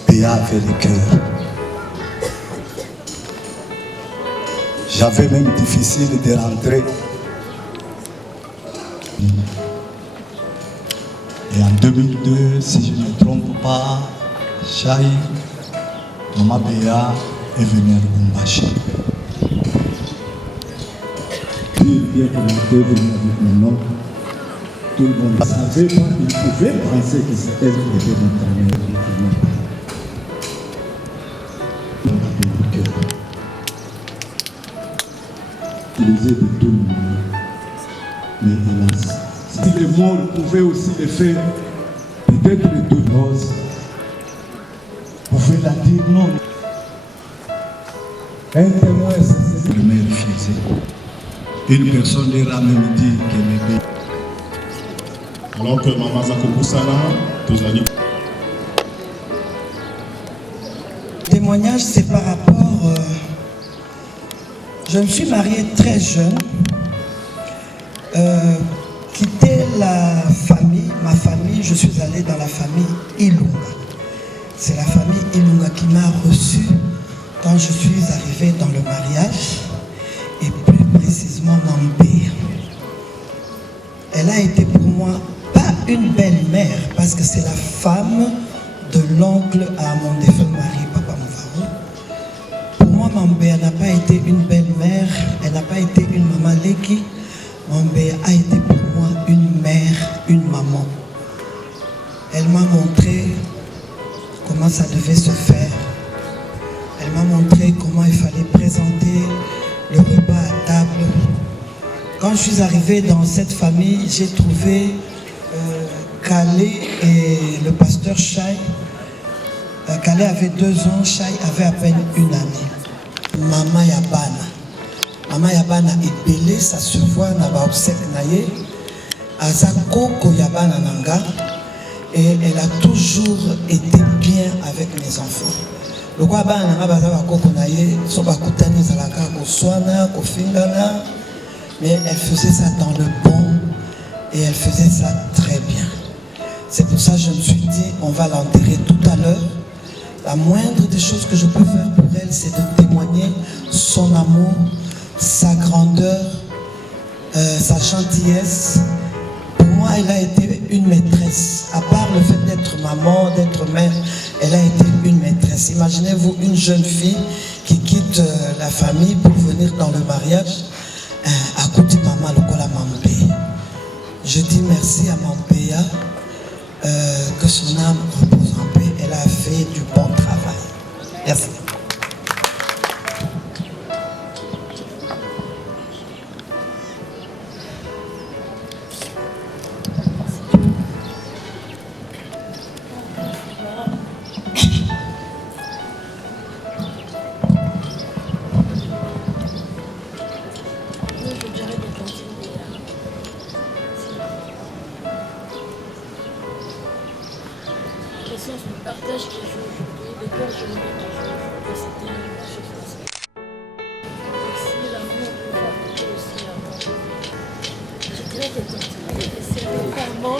Béa avait le cœur. J'avais même difficile de rentrer. Et en 2002, si je ne me trompe pas, Chai, Maman Béa est venue à Lubumbashi. Puis, bien qu'elle était venue avec mon nom, tout le monde ne savait pas, il pouvait penser que c'est elle qui était notre mère. Utiliser de tout le monde. Mais hélas, si les morts pouvaient aussi le faire, peut-être les deux roses pouvaient la dire non. Un témoin, c'est ce que le maire faisait. Une personne leur a même dit qu'elle est. Alors que Maman Zakobusala, tous allez. Le témoignage, c'est par rapport. Je me suis mariée très jeune. Quitter la famille, ma famille, je suis allée dans la famille Ilunga. C'est la famille Ilunga qui m'a reçue quand je suis arrivée dans le mariage, et plus précisément Mambé. Elle a été pour moi pas une belle-mère, parce que c'est la femme de l'oncle à mon défunt mari, Papa Mouvaro. Pour moi, Mambé, elle n'a pas été une belle-mère, elle n'a pas été une maman Leki. Mambé a été pour moi une mère, une maman. Elle m'a montré comment ça devait se faire. Elle m'a montré comment il fallait présenter le repas à table. Quand je suis arrivée dans cette famille, j'ai trouvé Calais et le pasteur Chai. Calais avait 2 ans, Chai avait à peine 1 année. Maman Yabana. Maman Yabana est belée, ça se voit dans la obsèque naye. Azako Yabana Nanga. Et elle a toujours été bien avec mes enfants. Le quoi Yabana Nanga Koko naye, soba kutani zalaka ko swana, ko fingana. Mais elle faisait ça dans le bon et elle faisait ça très bien. C'est pour ça que je me suis dit, on va l'enterrer tout à l'heure. La moindre des choses que je peux faire pour elle, c'est de témoigner son amour, sa grandeur, sa gentillesse. Pour moi, elle a été une maîtresse. À part le fait d'être maman, d'être mère, elle a été une maîtresse. Imaginez-vous une jeune fille qui quitte la famille pour venir dans le mariage. À côté de maman, le quoi la maman. Je dis merci à mon père, que son âme repose en paix. Elle a fait du bon travail. Merci. Le partage que j'ai aujourd'hui, le cœur je le mets toujours aujourd'hui, c'était une chose. Aussi l'amour pour la vie, aussi l'amour. Je dirais de continuer et c'est vraiment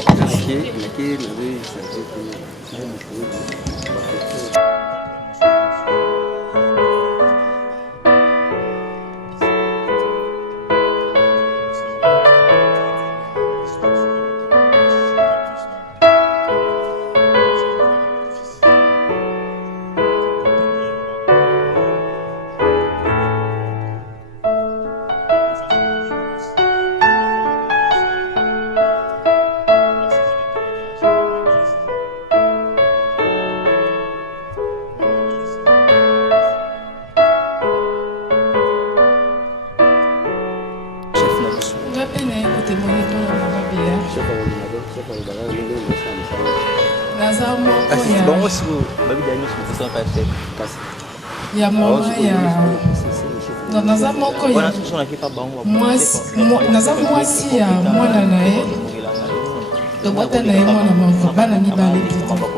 ya mama ya naza moko ya naza mwasi ya mwana na ye tobota na ye mwana moko bana mibale pito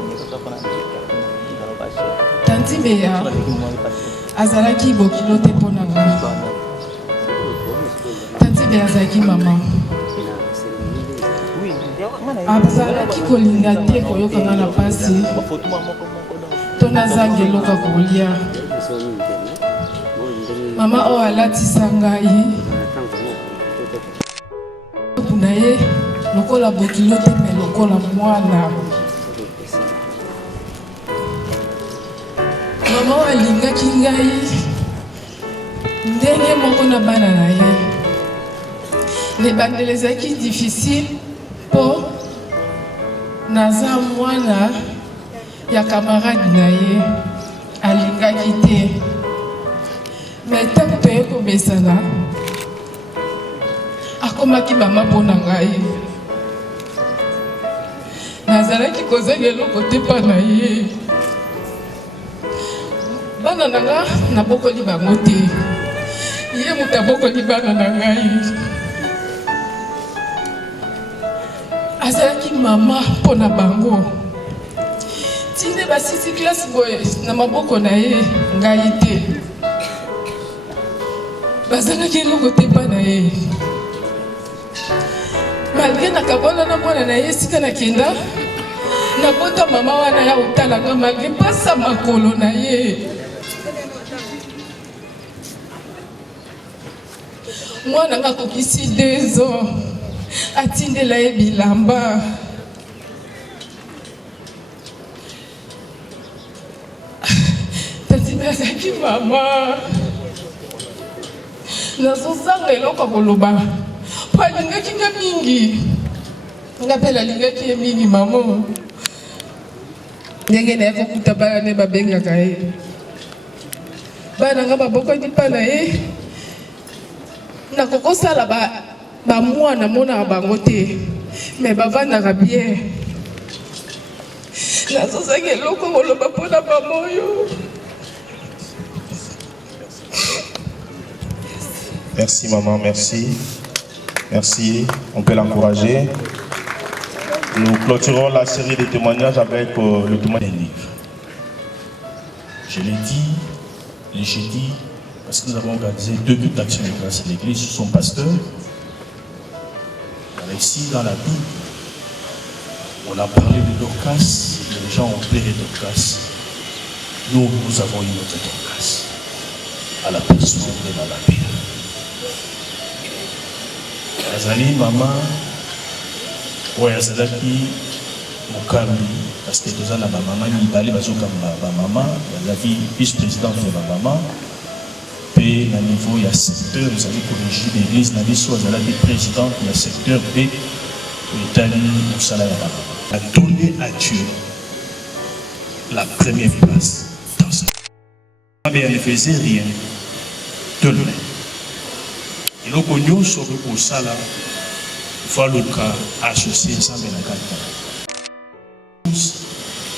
tanti beya azalaki bokilo te mpo na nga tanti beya azalaki mama azalaki kolinga te koyoka nga na pasi to nazanga eloko kolia mama oyo alatisa ngai na ye lokola bokilo te me lokola mwana mama oyo alingaki ngai ndenge moko na bana na ye lebandelo ezalaki difficile mpo naza mwana ya camarade na ye alingaki te me ntango toye kobesana akomaki mama mpo na ngai nazalaki kozanga eloko te mpa na ye bana na nga nabokoli bango te ye moto abokoli bana na ngai azalaki mama mpo na bango tinde basisi klase boye na maboko na ye ngai te bazalaki eloko te mpa na ye malgré nakabona na mwana na ye esika nakenda nabota mama wana ya kotalanga malgré mpasa makolo na ye mwana nga akokisi 2 ans atindela ye bilamba tati azalaki mama nazozanga eloko koloba po alingaki nga mingi nga mpe nalingaki ye mingi mama ndenge naye kokuta bana ne babengaka ye bana nga babokaki mpa na ye nakokosala bamwana monaka bango te me bavandaka bien nazozanga eloko koloba mpona mama oyo. Merci maman, merci. Merci, on peut l'encourager. Nous clôturons la série de témoignages avec le témoignage d'un livre. Je l'ai dit, le jeudi, parce que nous avons organisé 2 buts d'action de grâce à l'église, son pasteur. Ici, dans la Bible, on a parlé de Dorcas, les gens ont pleuré Dorcas. Nous avons eu notre Dorcas, à la personne de la paix. Azali maman oyo azalaki mokambi parce que toza na bamama mibale bazokamba bamama bazalaki vice-présidente ya bamama mpe na niveau ya secteur ezali corrigi l'église na biso azalaki présidente ya secteur B a donné à Dieu la première place dans sa vie. Mais elle ne faisait rien de loin. Et donc, nous sommes au Sala, voilà le cas associé ensemble à la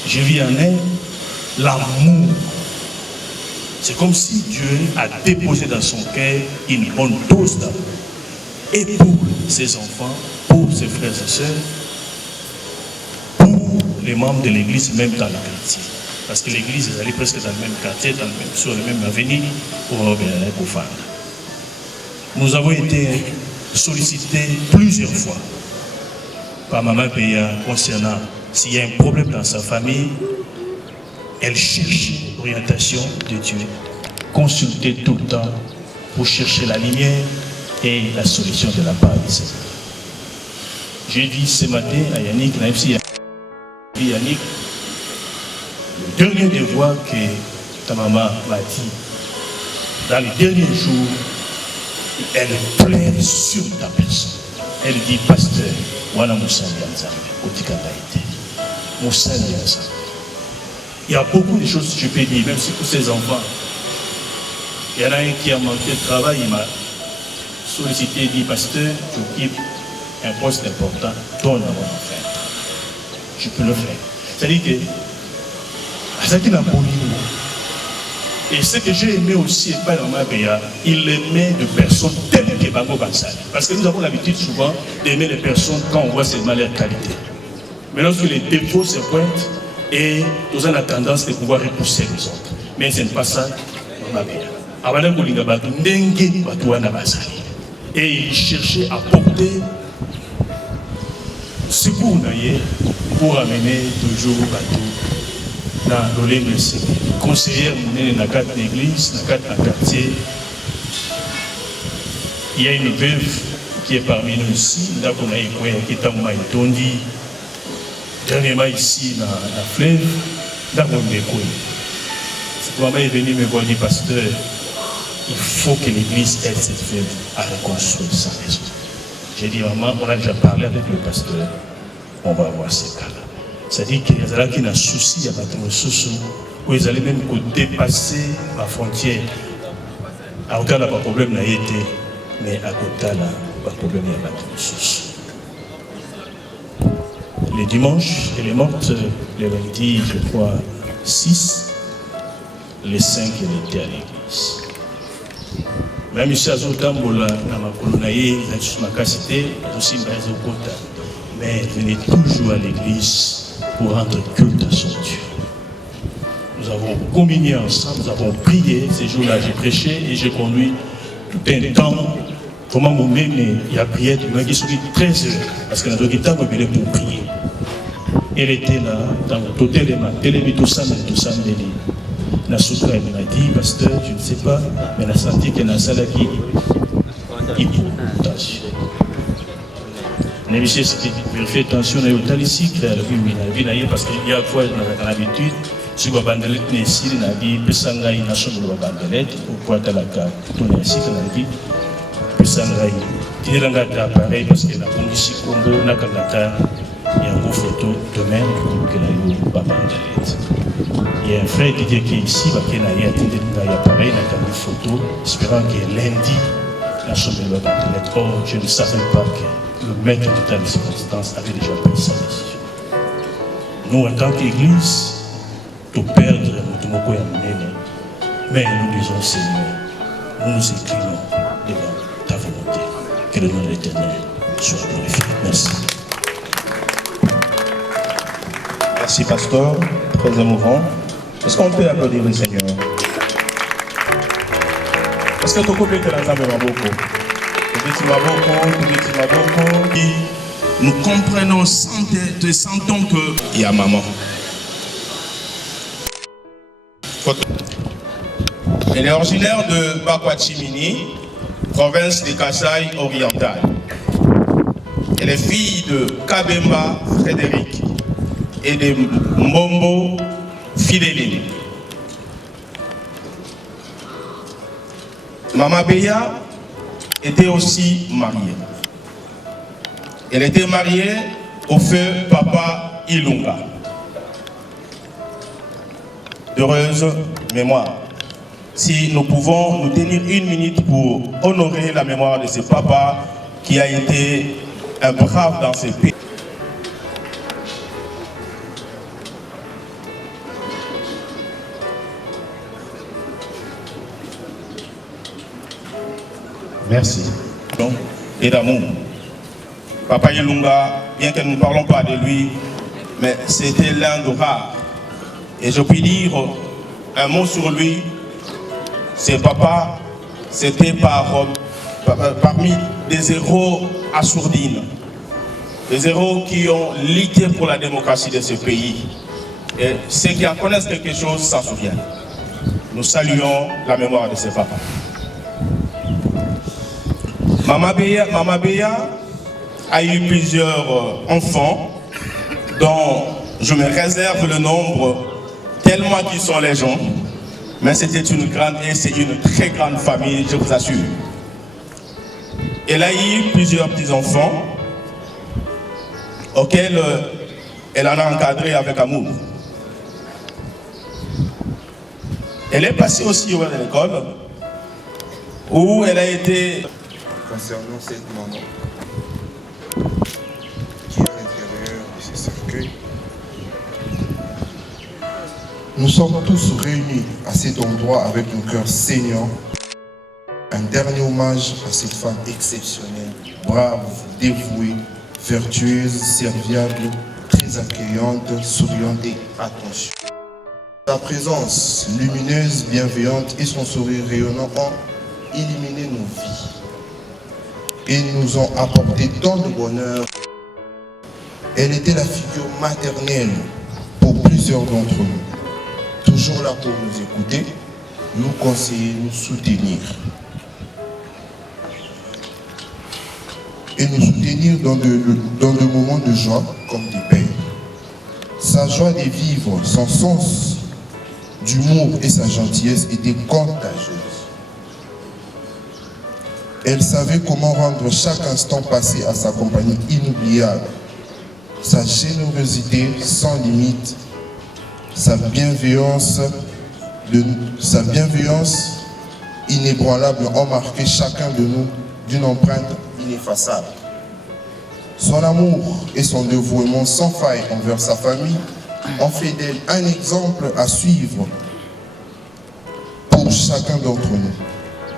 je vis en elle l'amour. C'est comme si Dieu a déposé dans son cœur une bonne dose d'amour. Et pour ses enfants, pour ses frères et sœurs, pour les membres de l'église, même dans le quartier. Parce que l'église est allée presque dans le même quartier, sur le même avenue, pour faire. Nous avons été sollicités plusieurs fois par Maman Béa concernant s'il y a un problème dans sa famille. Elle cherchait l'orientation de Dieu, consultait tout le temps pour chercher la lumière et la solution de la part de Seigneur. J'ai dit ce matin à Yannick, Yannick, le dernier devoir que ta maman m'a dit, dans les derniers jours, elle pleure sur ta personne. Elle dit, pasteur, Wana Moussa Nzambe, Otika Baïté, Moussa Nzambe. Il y a beaucoup de choses que je peux dire, même si pour ses enfants. Il y en a un qui a manqué de travail, il m'a sollicité, dit, pasteur, tu occupes un poste important, donne à mon frère. Je peux le faire. C'est-à-dire que, ça qui n'a pas eu. Et ce que j'ai aimé aussi, pas dans ma béa, il aimait de personnes telles que Bango Bansal. Parce que nous avons l'habitude souvent d'aimer les personnes quand on voit seulement leur qualité. Mais lorsque les défauts se pointent, et nous avons la tendance de pouvoir repousser les autres. Mais ce n'est pas ça, ma béa. Et il cherchait à porter secours pour amener toujours bateau dans l'Olympe. Conseillère dans la carte d'église, dans le quartier. Il y a une veuve qui est parmi nous ici, qui est en Maïtondi, dernièrement ici dans la fleuve, dans mon découvert. Cette maman est venue me voir, dit, pasteur, il faut que l'église aide cette veuve à reconstruire sa maison. J'ai dit, maman, on a déjà parlé avec le pasteur, on va voir ces cas-là. C'est-à-dire qu'il y a qui ont souci, il y a pas de soucis, où ils allaient même dépasser la frontière. À côté, il n'y a pas de problème, mais à côté, il n'y a pas de problème, il n'y a pas de soucis. Les dimanches, elle est morte, le lundi, je crois, 6, les 5, elle était à l'église. Même ici à Zotambola, dans ma colonaïe, dans ma casité, aussi dans les Okota. Mais elle venait toujours à l'église pour rendre culte à son Dieu. Nous avons communié ensemble, nous avons prié. Ces jours-là, j'ai prêché et j'ai conduit tout un temps. Comment mon même, il y a prié, il suis très heureux. Parce que nous avons été pour prier. Elle était là, dans le hôtel de ma télé, tout ça, la soutra, elle m'a dit, pasteur, je ne sais pas, mais elle a senti qu'elle a un salaire qui est pour Monsieur, fait attention à l'hôtel ici, créer la vie, parce qu'il y a fois dans l'habitude, si vous avez bandelette ici, il y a dit, Pesanga, il y a une bandelette, pour pouvoir la carte, tout le ici, il y a dit, Pesanga, il y a un appareil, parce qu'il y a un ici, Congo, il y a une photo de même, qu'il y a une bandelette. Il y a un frère qui dit qu'ici, il y a un appareil, il y a une photo, espérant que lundi, la chambre de la bandelette. Or, je ne savais pas que le maître d'état de circonstance avait déjà pris sa décision. Nous, en tant qu'Église, tout perdre, mais nous disons, Seigneur, nous nous inclinons devant ta volonté. Que le nom de l'Éternel soit glorifié. Merci. Merci, pasteur. Très émouvant. Est-ce qu'on peut applaudir le Seigneur? Est-ce que tu peux te lancer avec Maboko? Nous comprenons, sentons qu'il y a maman. Elle est originaire de Bakwachimini, province de Kasaï orientale. Elle est fille de Kabemba Frédéric et de Mbombo Fidéline. Maman Béa était aussi mariée. Elle était mariée au feu Papa Ilunga. Heureuse mémoire. Si nous pouvons nous tenir une minute pour honorer la mémoire de ce papa qui a été un brave dans ce pays. Merci. Et d'amour. Papa Ilunga, bien que nous ne parlons pas de lui, mais c'était l'un de rares. Et je puis dire un mot sur lui. Ce papa, c'était parmi des héros à Sourdine. Des héros qui ont lutté pour la démocratie de ce pays. Et ceux qui en connaissent quelque chose s'en souviennent. Nous saluons la mémoire de ce papa. Mama Beya a eu plusieurs enfants dont je me réserve le nombre tellement qu'ils sont les gens. Mais c'était une grande et c'est une très grande famille, je vous assure. Elle a eu plusieurs petits-enfants auxquels elle en a encadré avec amour. Elle est passée aussi à l'école où elle a été... Concernant cette maman qui est à l'intérieur de ce cercueil, nous sommes tous réunis à cet endroit avec nos cœurs saignants. Un dernier hommage à cette femme exceptionnelle, brave, dévouée, vertueuse, serviable, très accueillante, souriante et attention. Sa présence lumineuse, bienveillante et son sourire rayonnant ont illuminé nos vies et nous ont apporté tant de bonheur. Elle était la figure maternelle pour plusieurs d'entre nous. Toujours là pour nous écouter, nous conseiller, nous soutenir. Et nous soutenir dans de moments de joie comme des peines. Sa joie de vivre, son sens d'humour et sa gentillesse étaient contagieuses. Elle savait comment rendre chaque instant passé à sa compagnie inoubliable. Sa générosité sans limite, sa bienveillance inébranlable ont marqué chacun de nous d'une empreinte ineffaçable. Son amour et son dévouement sans faille envers sa famille ont fait d'elle un exemple à suivre pour chacun d'entre nous.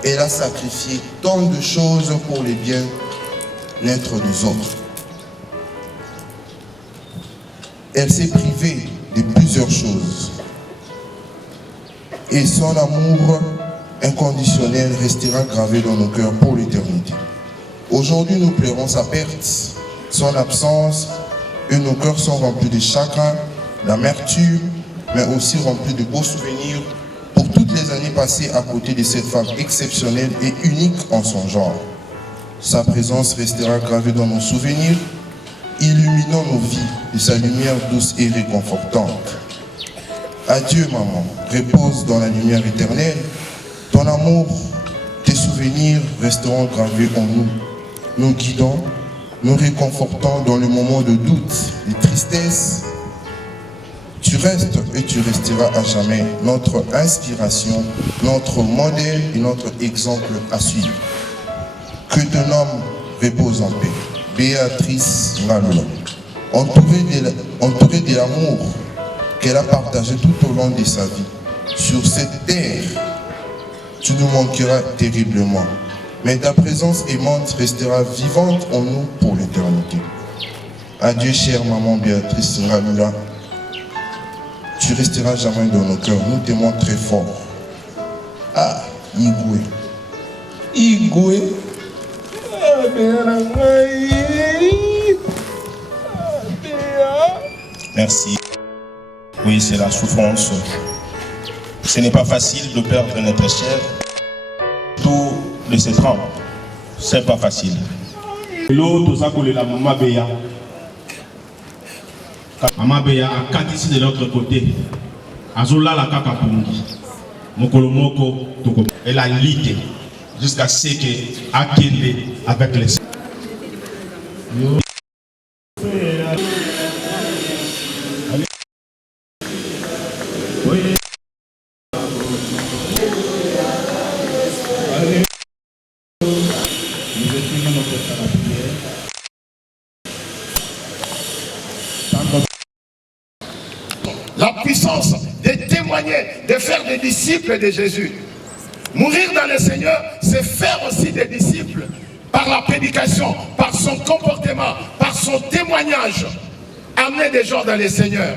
Elle a sacrifié tant de choses pour le bien-être des autres. Elle s'est privée de plusieurs choses. Et son amour inconditionnel restera gravé dans nos cœurs pour l'éternité. Aujourd'hui, nous pleurons sa perte, son absence, et nos cœurs sont remplis de chagrin, d'amertume, mais aussi remplis de beaux souvenirs pour toutes les années passées à côté de cette femme exceptionnelle et unique en son genre. Sa présence restera gravée dans nos souvenirs, illuminant nos vies de sa lumière douce et réconfortante. Adieu maman, repose dans la lumière éternelle. Ton amour, tes souvenirs resteront gravés en nous, nous guidant, nous réconfortant dans le moment de doute, de tristesse. Tu restes et tu resteras à jamais notre inspiration, notre modèle et notre exemple à suivre. Que ton âme repose en paix. Béatrice Ngalula, entourée de l'amour qu'elle a partagé tout au long de sa vie. Sur cette terre, tu nous manqueras terriblement, mais ta présence aimante restera vivante en nous pour l'éternité. Adieu, chère maman Béatrice Ngalula. Tu resteras jamais dans nos cœurs. Nous t'aimons très fort. Ah, Igwe. Igwe. Merci. Oui, c'est la souffrance. Ce n'est pas facile de perdre notre chair. Tout de ces trempes, c'est pas facile. L'autre, ça coule la Mama Beya. Mama Beya a quatre de l'autre côté. Azola la kakapungi. Mokolomoko, elle a lutté jusqu'à ce qu'elle a avec les La puissance de témoigner, de faire des disciples de Jésus. Mourir dans le Seigneur, c'est faire aussi des disciples par la prédication, par son comportement, par son témoignage. Amener des gens dans le Seigneur.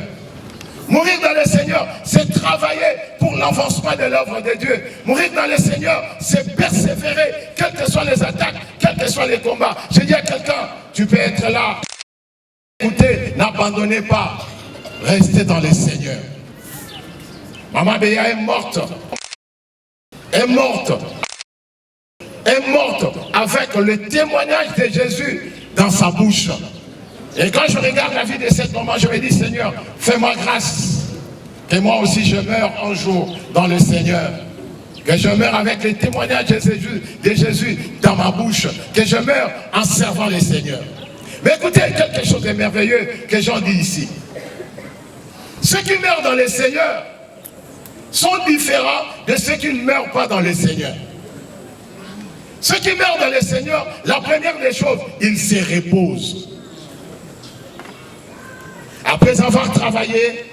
Mourir dans le Seigneur, c'est travailler pour l'avancement de l'œuvre de Dieu. Mourir dans le Seigneur, c'est persévérer, quelles que soient les attaques, quels que soient les combats. Je dis à quelqu'un, tu peux être là. Écoutez, n'abandonnez pas. Restez dans le Seigneur. Maman Béa est morte. Est morte. Est morte avec le témoignage de Jésus dans sa bouche. Et quand je regarde la vie de cette maman, je me dis, Seigneur, fais-moi grâce. Que moi aussi je meure un jour dans le Seigneur. Que je meure avec le témoignage de Jésus dans ma bouche. Que je meure en servant le Seigneur. Mais écoutez, quelque chose de merveilleux que j'en dis ici. Ceux qui meurent dans le Seigneur sont différents de ceux qui ne meurent pas dans le Seigneur. Ceux qui meurent dans le Seigneur, la première des choses, ils se reposent. Après avoir travaillé,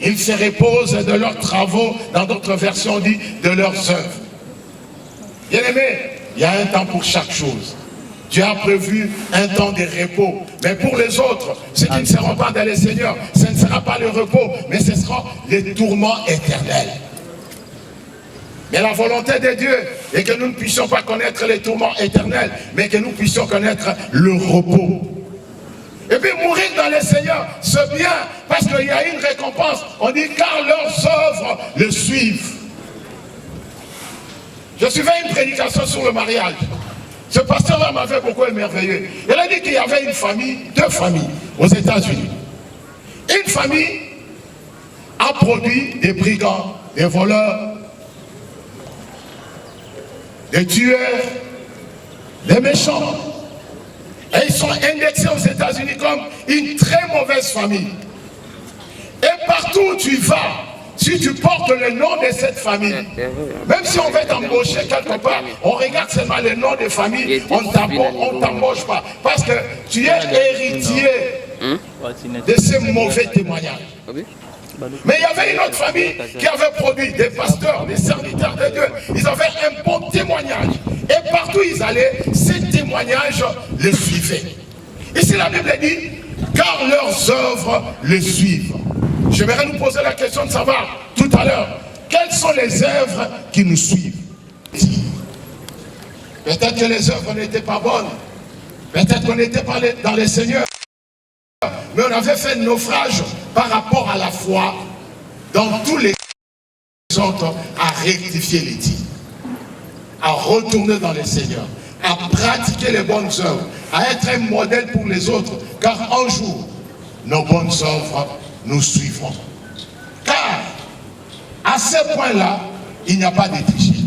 ils se reposent de leurs travaux, dans d'autres versions on dit de leurs œuvres. Bien aimé, il y a un temps pour chaque chose. Dieu a prévu un temps de repos. Mais pour les autres, ceux qui ne seront pas dans le Seigneur, ce ne sera pas le repos, mais ce sera les tourments éternels. Mais la volonté de Dieu est que nous ne puissions pas connaître les tourments éternels, mais que nous puissions connaître le repos. Et puis mourir dans le Seigneur, c'est bien, parce qu'il y a une récompense. On dit car leurs œuvres le suivent. Je suivais une prédication sur le mariage. Ce pasteur-là m'avait beaucoup émerveillé. Il a dit qu'il y avait une famille, deux familles aux États-Unis. Une famille a produit des brigands, des voleurs, des tueurs, des méchants. Et ils sont indexés aux États-Unis comme une très mauvaise famille. Et partout où tu vas, si tu portes le nom de cette famille, même si on veut t'embaucher quelque part, on regarde seulement le nom de famille, on ne t'embauche pas. Parce que tu es héritier de ces mauvais témoignages. Mais il y avait une autre famille qui avait produit des pasteurs, des serviteurs de Dieu. Ils avaient un bon témoignage. Et partout où ils allaient, ces témoignages les suivaient. Ici la Bible dit, car leurs œuvres les suivent. J'aimerais nous poser la question de savoir tout à l'heure, quelles sont les œuvres qui nous suivent? Peut-être que les œuvres n'étaient pas bonnes. Peut-être qu'on n'était pas dans le Seigneur. Mais on avait fait naufrage par rapport à la foi dans tous les autres à rectifier les tirs, à retourner dans le Seigneur, à pratiquer les bonnes œuvres, à être un modèle pour les autres, car un jour, nos bonnes œuvres nous suivront. Car, à ce point-là, il n'y a pas de tricherie,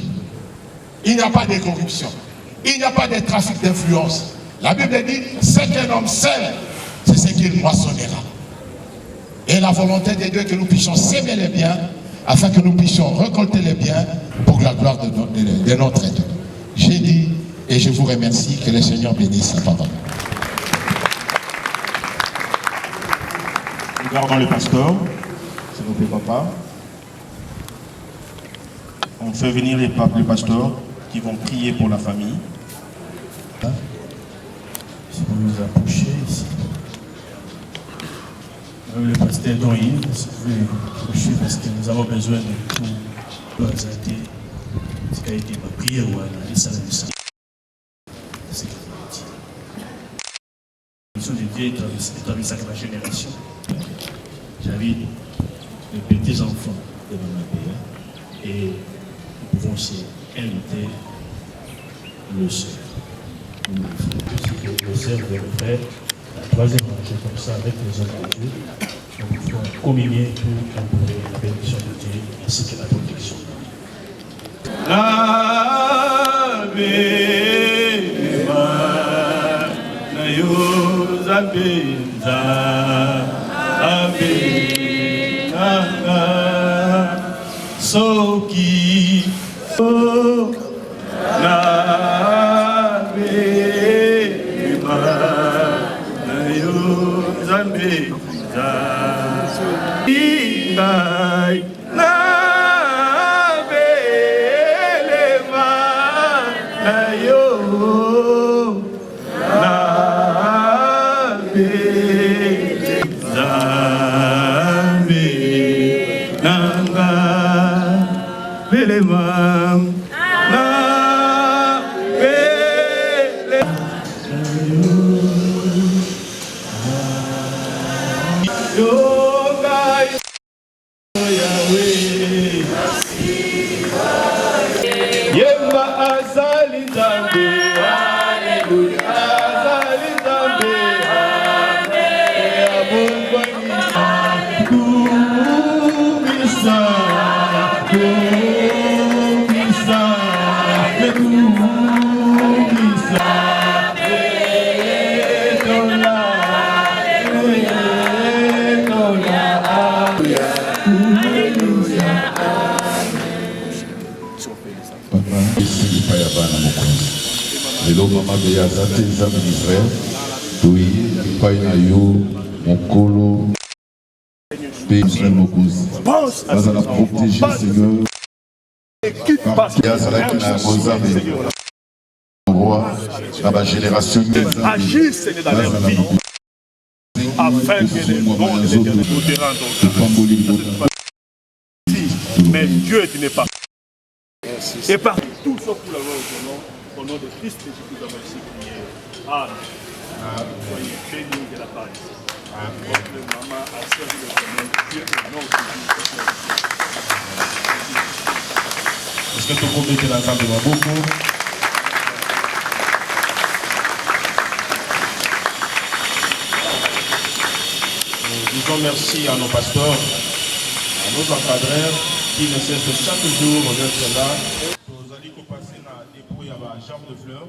il n'y a pas de corruption, il n'y a pas de trafic d'influence. La Bible dit, ce qu'un homme sème, c'est ce qu'il moissonnera. Et la volonté de Dieu que nous puissions s'aimer les biens, afin que nous puissions récolter les biens pour la gloire de notre Dieu. J'ai dit, et je vous remercie, que le Seigneur bénisse la parole. Regardons le pasteur, s'il vous plaît, papa. On fait venir les pasteurs qui vont prier pour la famille. Si vous nous approchez ici. Le pasteur Doïn, si vous pouvez approcher parce que nous avons besoin de tout le hasarder. Ce qui a été ma prière ou analyse ça la mission. C'est ce qu'il a dit. La mission de Dieu est établie avec ma génération. J'avais les petits-enfants de ma mère et nous pouvons aussi inviter le sœur. Le sœur de le frère, la troisième marche comme ça avec les hommes de Dieu. Nous pouvons communier pour implorer la bénédiction de Dieu ainsi que la protection. Ave, Soki na bema na yo Zambe ingai na belema na yo na Zambe nanga Belemam na bele yoga Yahweh Yemba azali Zambe haleluya azali Zambe amen kumisa lelo mama beya aza te nzambe d'Israël toye epai na yo mokolo mpe Israël mokonzi bazala protégé Seigneur azalaki na bonzambe roi na bagénération agissez dans leur vie afin que les bons de l'éternel nous te rendent. Mais Dieu tu n'es pas. Et par tout ce que nous avons au nom de Christ Jésus, nous avons ici prié. Amen. Soyez bénis de la part de Dieu. Votre maman a servi le Seigneur. Dieu est non est-ce que tout le monde était l'ensemble de beaucoup? Nous disons merci à nos pasteurs, à nos encadreurs qui ne cessent chaque jour d'être là. Nous allons passer dans le dépôt, il y a une chambre de fleurs.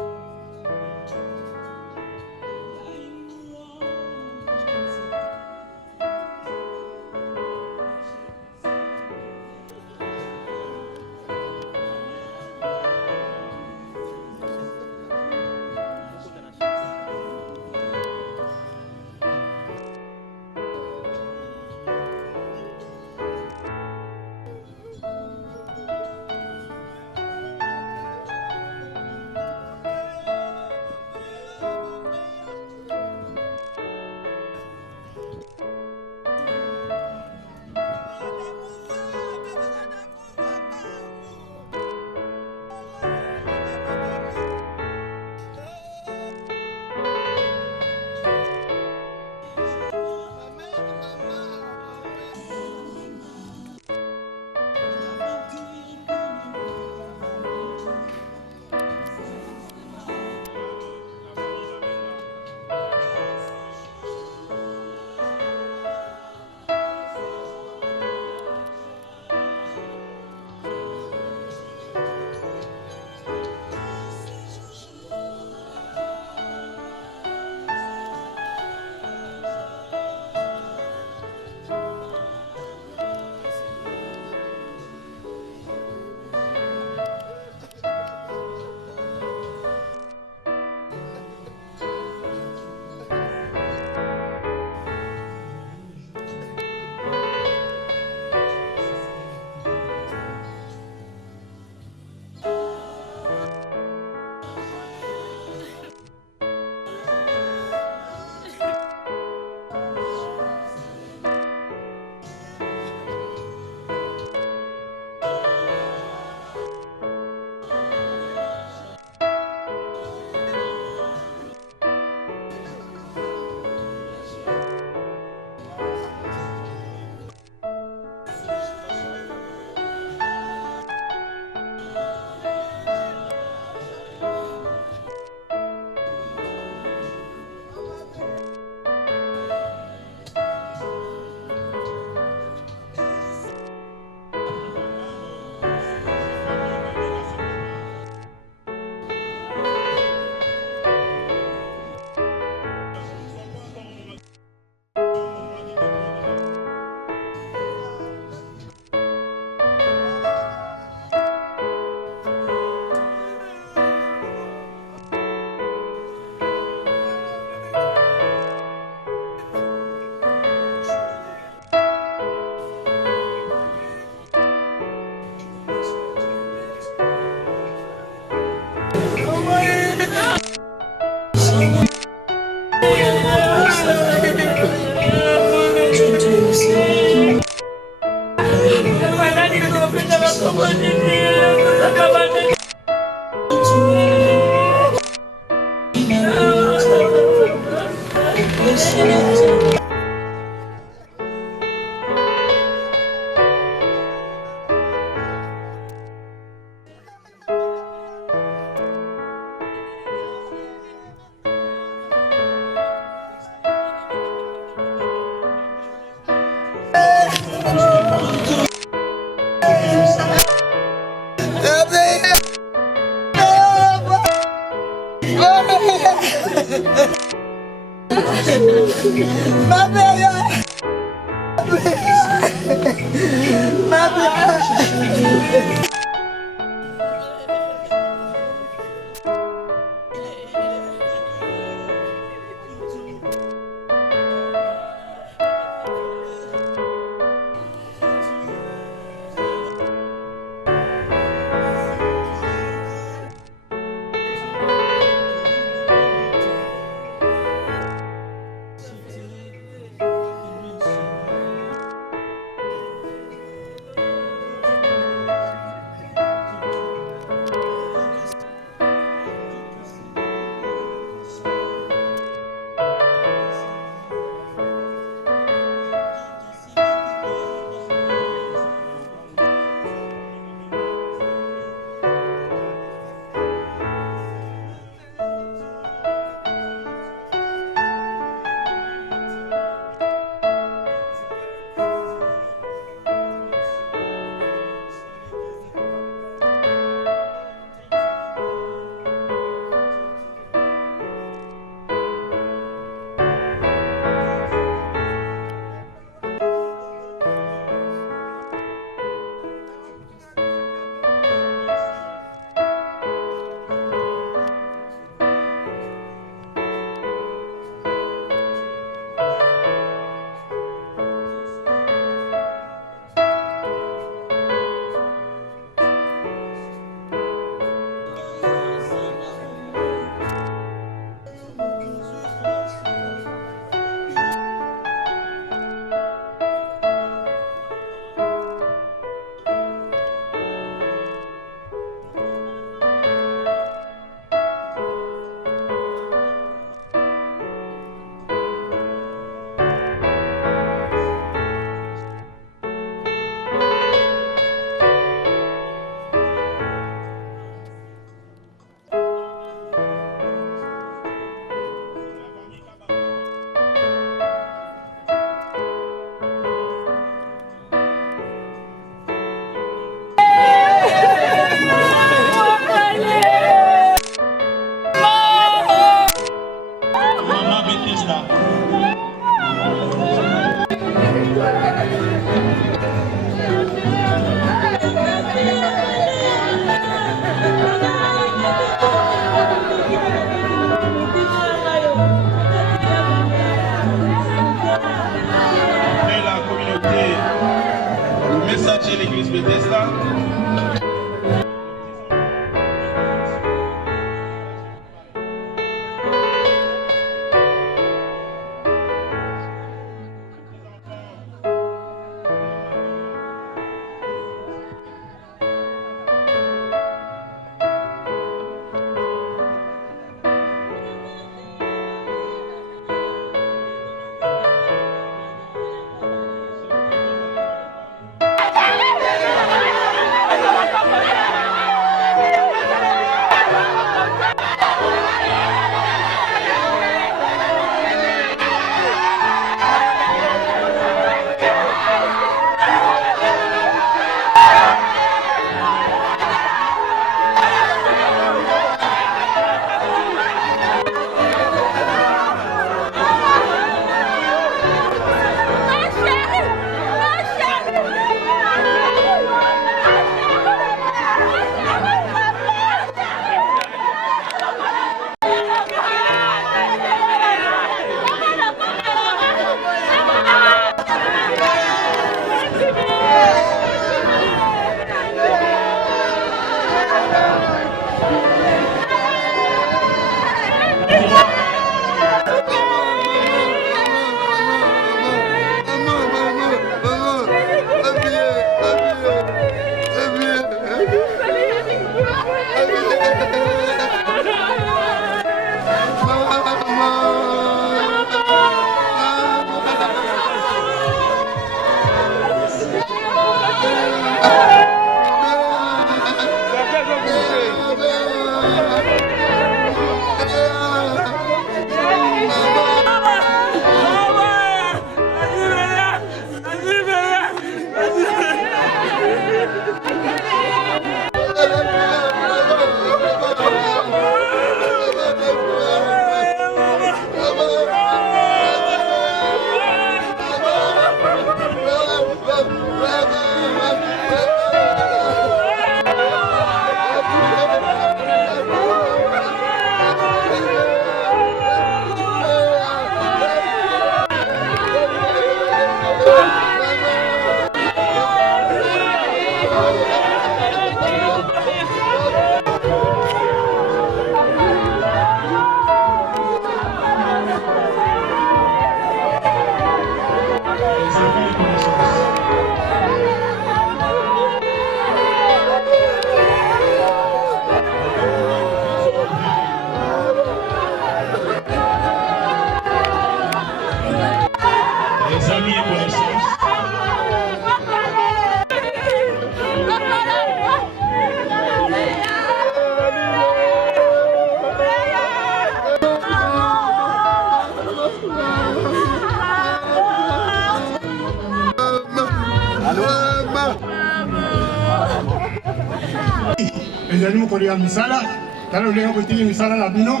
ezali mokolo ya misala tala olenga kotiki misala na bino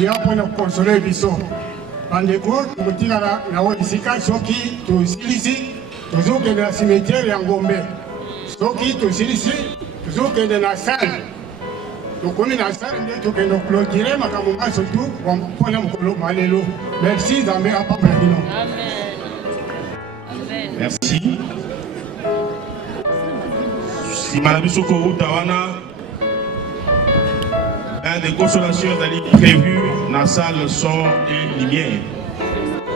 ya mpona konsole biso bandeko tokotikala nawo esika soki tosilisi tozokende na cimetière ya ngombe soki tosilisi tozokende na sale tokomi na sale nde tokende clôturer makambo nyonso tu mpona mokolo malelo merci nzambe apambola bino. Merci. Si Malabiso Tawana, un des consolations est prévu dans la salle son et lumière.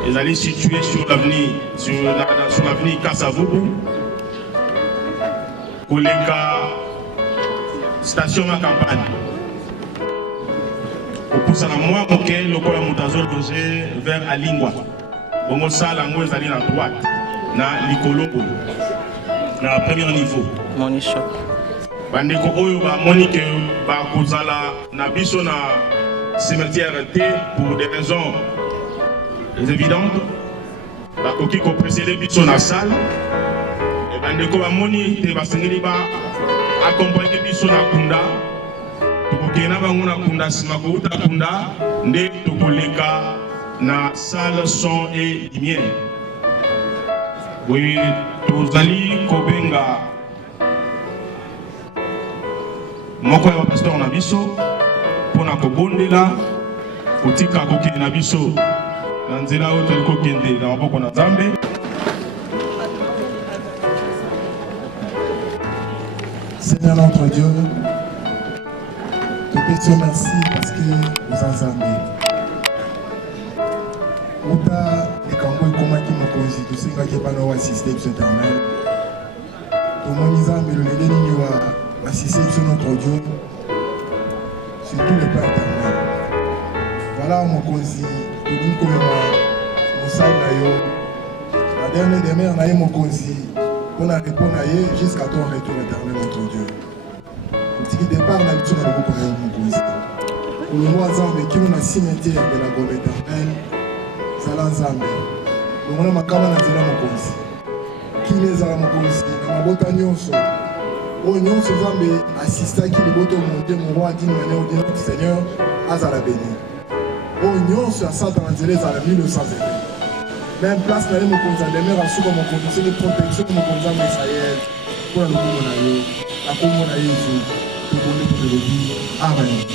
Ils allaient situer sur l'avenue, sur l'avenue Kasavubu, pour les station de campagne. Pour ça, moi, le col Moutazol vers Alingwa. Bon, ça, la moi, ils allaient à droite, dans l'Ikoloko, dans le premier niveau. Bandeko oyo ba monique ba kozala na biso na cimetière T pour des raisons évidentes ba koki ko précéder biso na salle et bandeko ba moni te ba sengeli ba accompagner biso na kunda tokokena bango na kunda sima ko uta kunda nde tokoleka na salle son et lumière. Oui, tozali kobenga moko ya pasteur na biso pona kobondela kotika kokende na biso na nzela oyo toli kokende na maboko na Nzambe. Seigneur notre Dieu, te pétons merci parce que vous en Nzambe. Uta ekambo ekomaki mokonzi tosengaki bana wa système éternel. Tomoni Nzambe lolenge nini wa assister sur notre Dieu sur tous les plans éternels. Voilà mon causi, tout le monde mon sac la dernière des mères n'a mon causi, on a répondu jusqu'à ton retour éternel notre Dieu. Petit départ n'a pas de beaucoup pour mon causi. Pour le mois Zambé qui on a cimetière de la gomme éternelle, Zala Zambé. On a ma cabane à Zala mon causi. Qui les a mon causi, ma botanion au nom de Zambé, assista qui les botos montés, mon roi dit mener au nom du Seigneur, Azala béni. Au nom sur Satan Angeles à la 1900. Même place dans les mots qu'on a demeuré à sous comme condition de protection de mon conjoint Israël pour le monde la commune à Jésus, tout le monde pour le dire. Amen.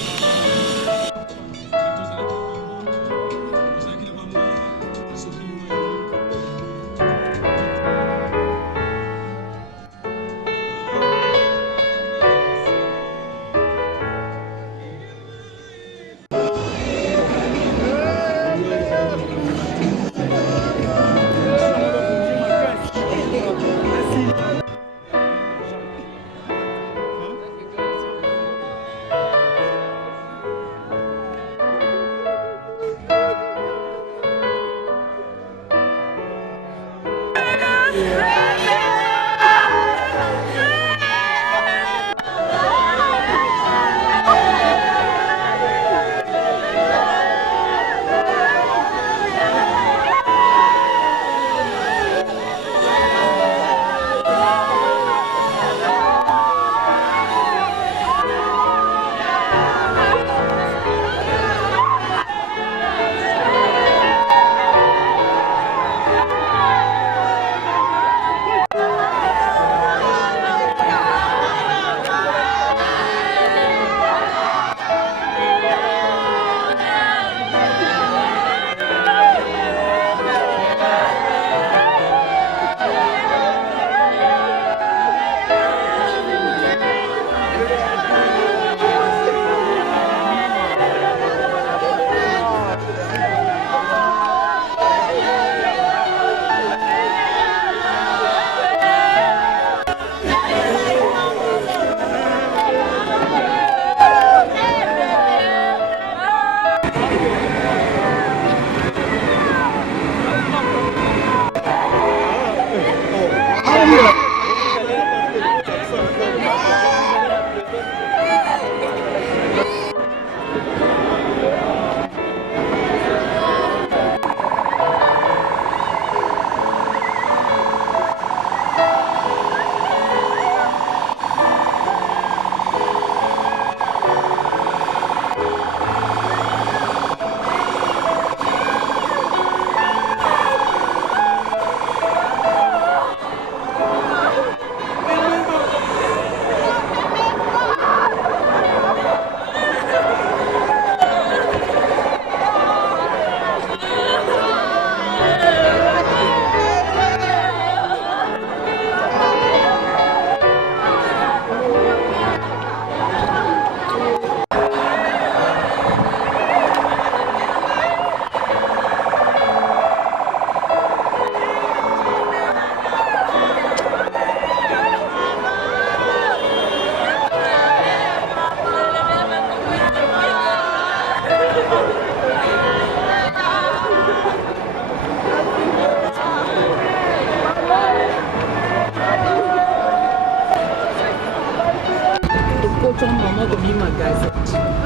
okotya mama komi magasin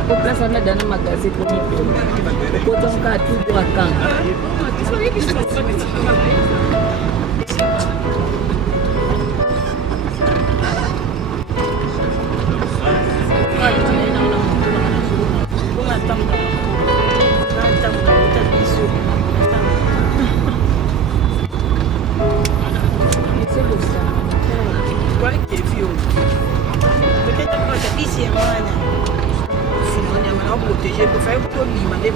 oplasa na dana magasin komi pema okotya mka tout droit kanga protéger pour faire beaucoup de demander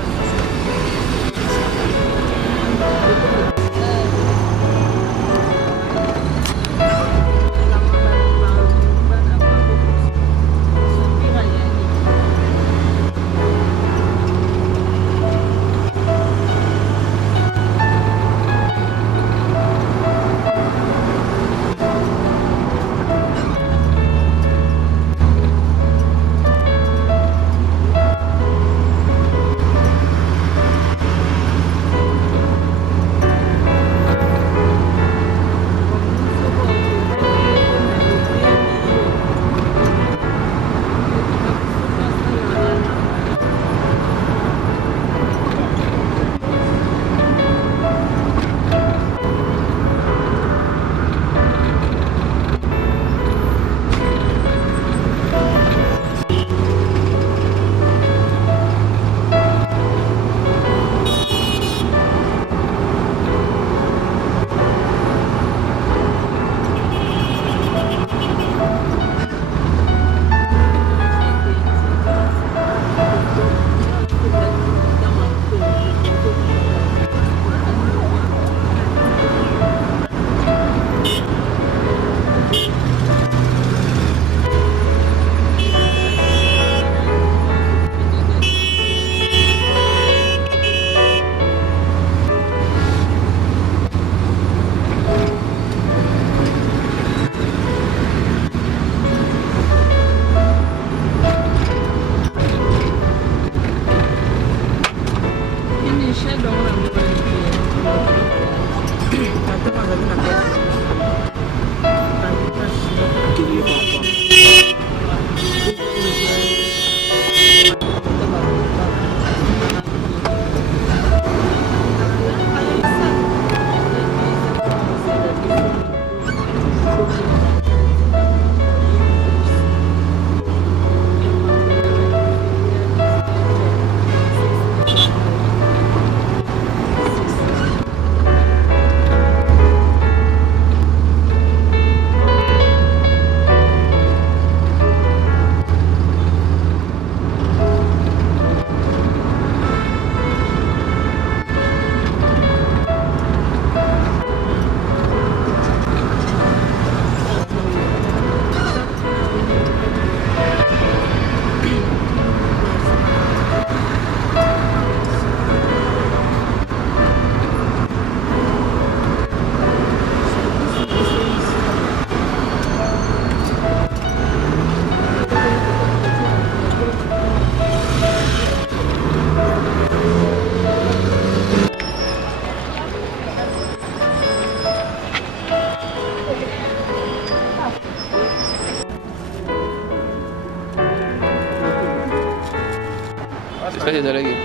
كده lagi.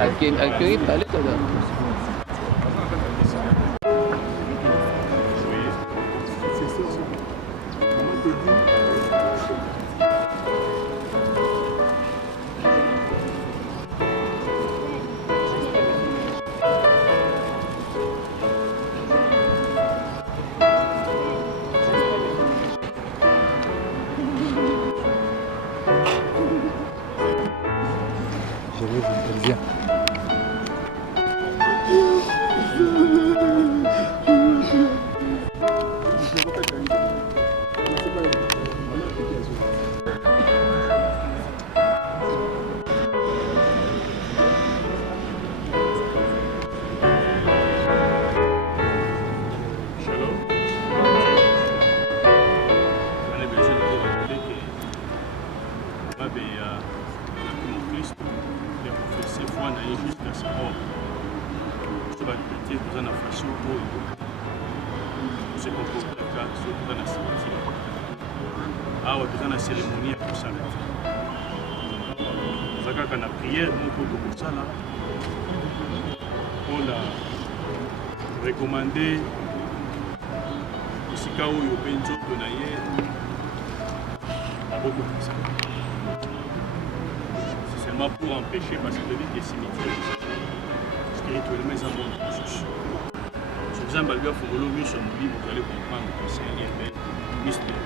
Akin balik ada. awa toza na cérémonie ya kosala te toza kaka na prière moko tokosala mpona recommande esika oyo mpe nzoto na ye abokokisa. C'est seulement pour empêcher parce que le lit est cimetière spirituellement ça monte tous. Si vous avez un follow mieux sur mon livre, vous allez comprendre que c'est un lien mystère.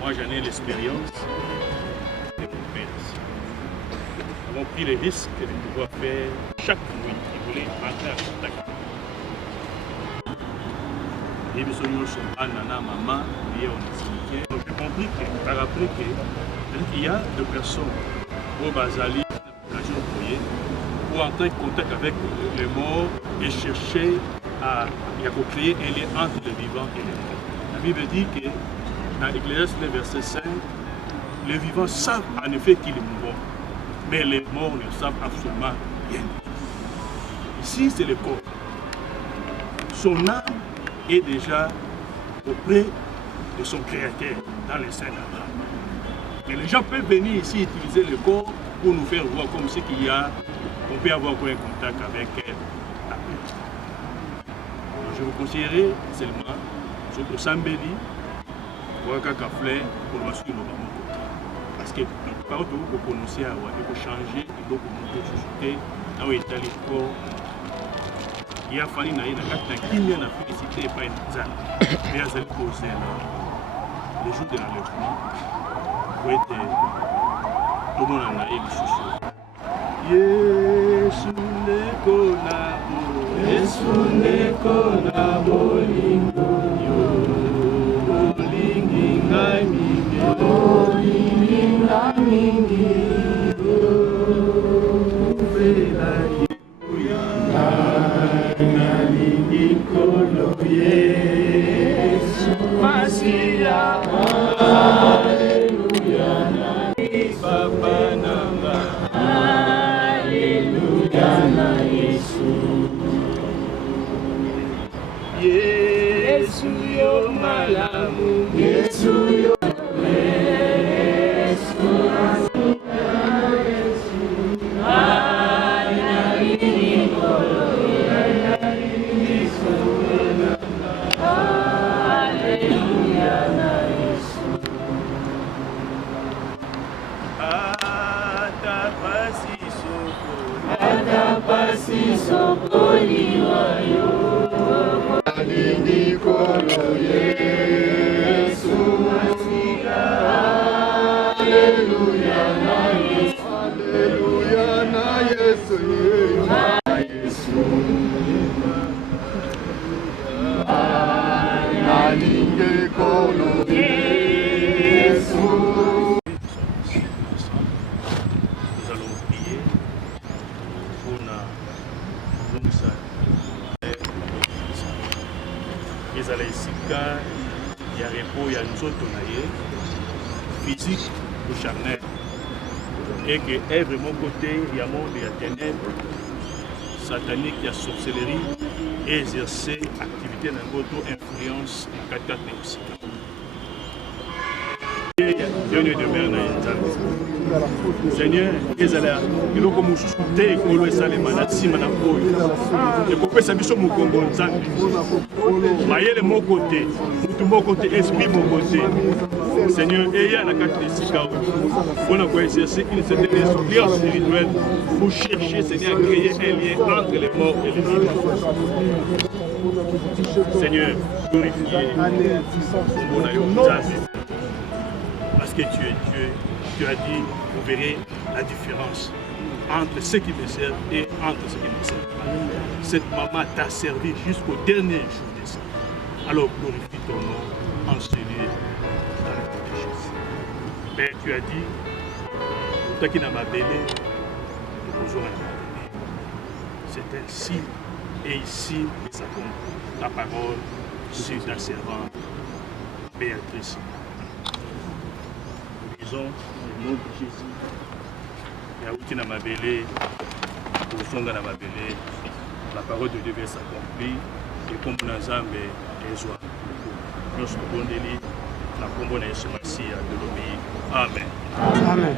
Moi j'en ai l'expérience de mon père. Nous avons pris le risque de pouvoir faire chaque nuit. Il voulait entrer en contact. Et puis, maman, donc j'ai compris que par après qu'il y a des personnes au Bazali pour entrer en contact avec les morts et chercher à créer un lien entre les vivants et les morts. La Bible dit que dans l'Ecclésiaste, le verset 5, les vivants savent en effet qu'il est mourant, mais les morts ne savent absolument rien. Ici, c'est le corps. Son âme est déjà auprès de son créateur dans les seins d'Abraham. Mais les gens peuvent venir ici utiliser le corps pour nous faire voir comme ce qu'il y a, on peut avoir un contact avec la paix. Je vous conseillerais seulement, surtout Sambeli, pour un café, pour le suivre côté. Parce que par contre, vous pouvez prononcer, il faut changer, il faut consulter, là où est le corps. Il y a fallu na kimia na félicité pas une zone. Mais azali posé le jour de l'enlèvement pour être tout le monde en a eu le chouchou. Yesu neko na bolingo yo bolingi ngai mingi vela Yesu Masia, Alleluia, Papa Nanga, Alleluia, Yesu. Yesu yo malamu, Yesu yo physique ou charnel. Et que est vraiment côté, il y a monde, il y a ténèbres, satanique, il y a sorcellerie, et exercer activité dans votre influence en catastrophe aussi. Dieu ne demeure dans une Seigneur, il y a comme je suis écolo et salé manati manapoyo. Et pour que ça biso mon Congo nzambe. Mayele mon côté, tout mon côté, esprit mon côté. Seigneur, ayez la carte de Sika. On a quoi exercer une certaine expérience spirituelle pour chercher, Seigneur, à créer un lien entre les morts et les vivants. Seigneur, glorifiez mon Nzambe. Parce que tu es Dieu. Tu as dit, vous verrez la différence entre ceux qui me servent et entre ceux qui ne me servent pas. Cette maman t'a servi jusqu'au dernier jour de ça. Alors glorifie ton nom en ce lieu dans le nom de Jésus. Père, tu as dit, toi qui n'as pas belé, nous aurons abandonné. C'est ainsi et ici nous avons ta parole sur ta servante Béatrice. Nous disons au nom de Jésus. Yaouti na mabele, Ozonga na mabele, la parole de Dieu va s'accomplir et comme Nazambe et Zoa. Nous sommes bondeli, na kombo na Yesu Masiya tolobi amen. Amen.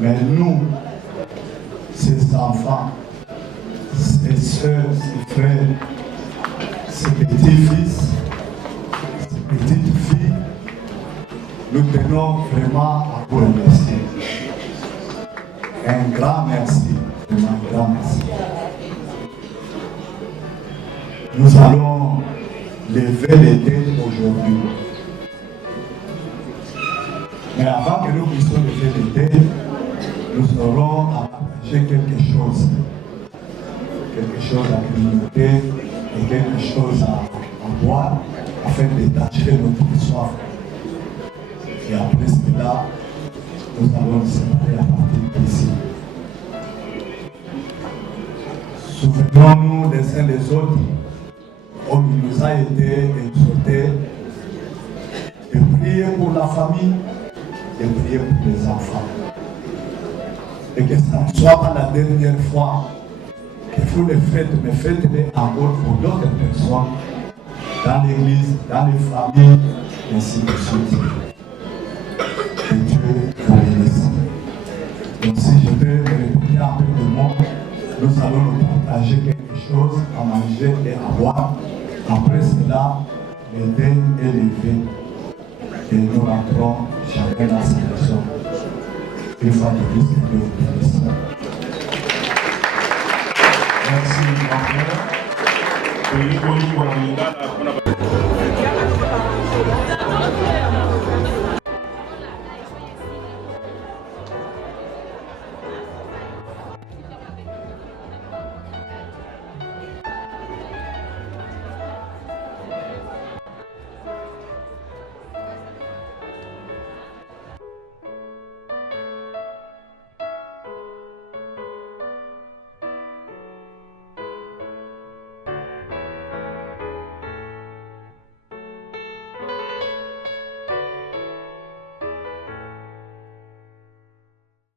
Mais nous, ces enfants, ces soeurs, ces frères, ces petits-fils, ces petites filles, nous tenons vraiment à vous remercier. Un grand merci, vraiment un grand merci. Nous allons lever les têtes aujourd'hui. Mais avant que nous puissions lever les dés, nous aurons à partager quelque chose. Quelque chose à communiquer et quelque chose à boire afin de détacher notre soif. Et après cela, nous allons nous séparer à partir d'ici. Souvenons-nous les uns des autres, comme il nous a été exhorté de prier pour la famille, de prier pour les enfants. Et que ça ne soit pas la dernière fois que vous les faites, mais faites-les encore pour d'autres personnes, dans l'église, dans les familles, ainsi de suite. Que Dieu vous bénisse. Donc si je peux répéter un peu de mots, nous allons nous partager quelque chose à manger et à boire. Après cela, le dé est levé et nous rentrons chacun dans sa maison. Une fois de plus, que Dieu vous bénisse. Merci, mon frère.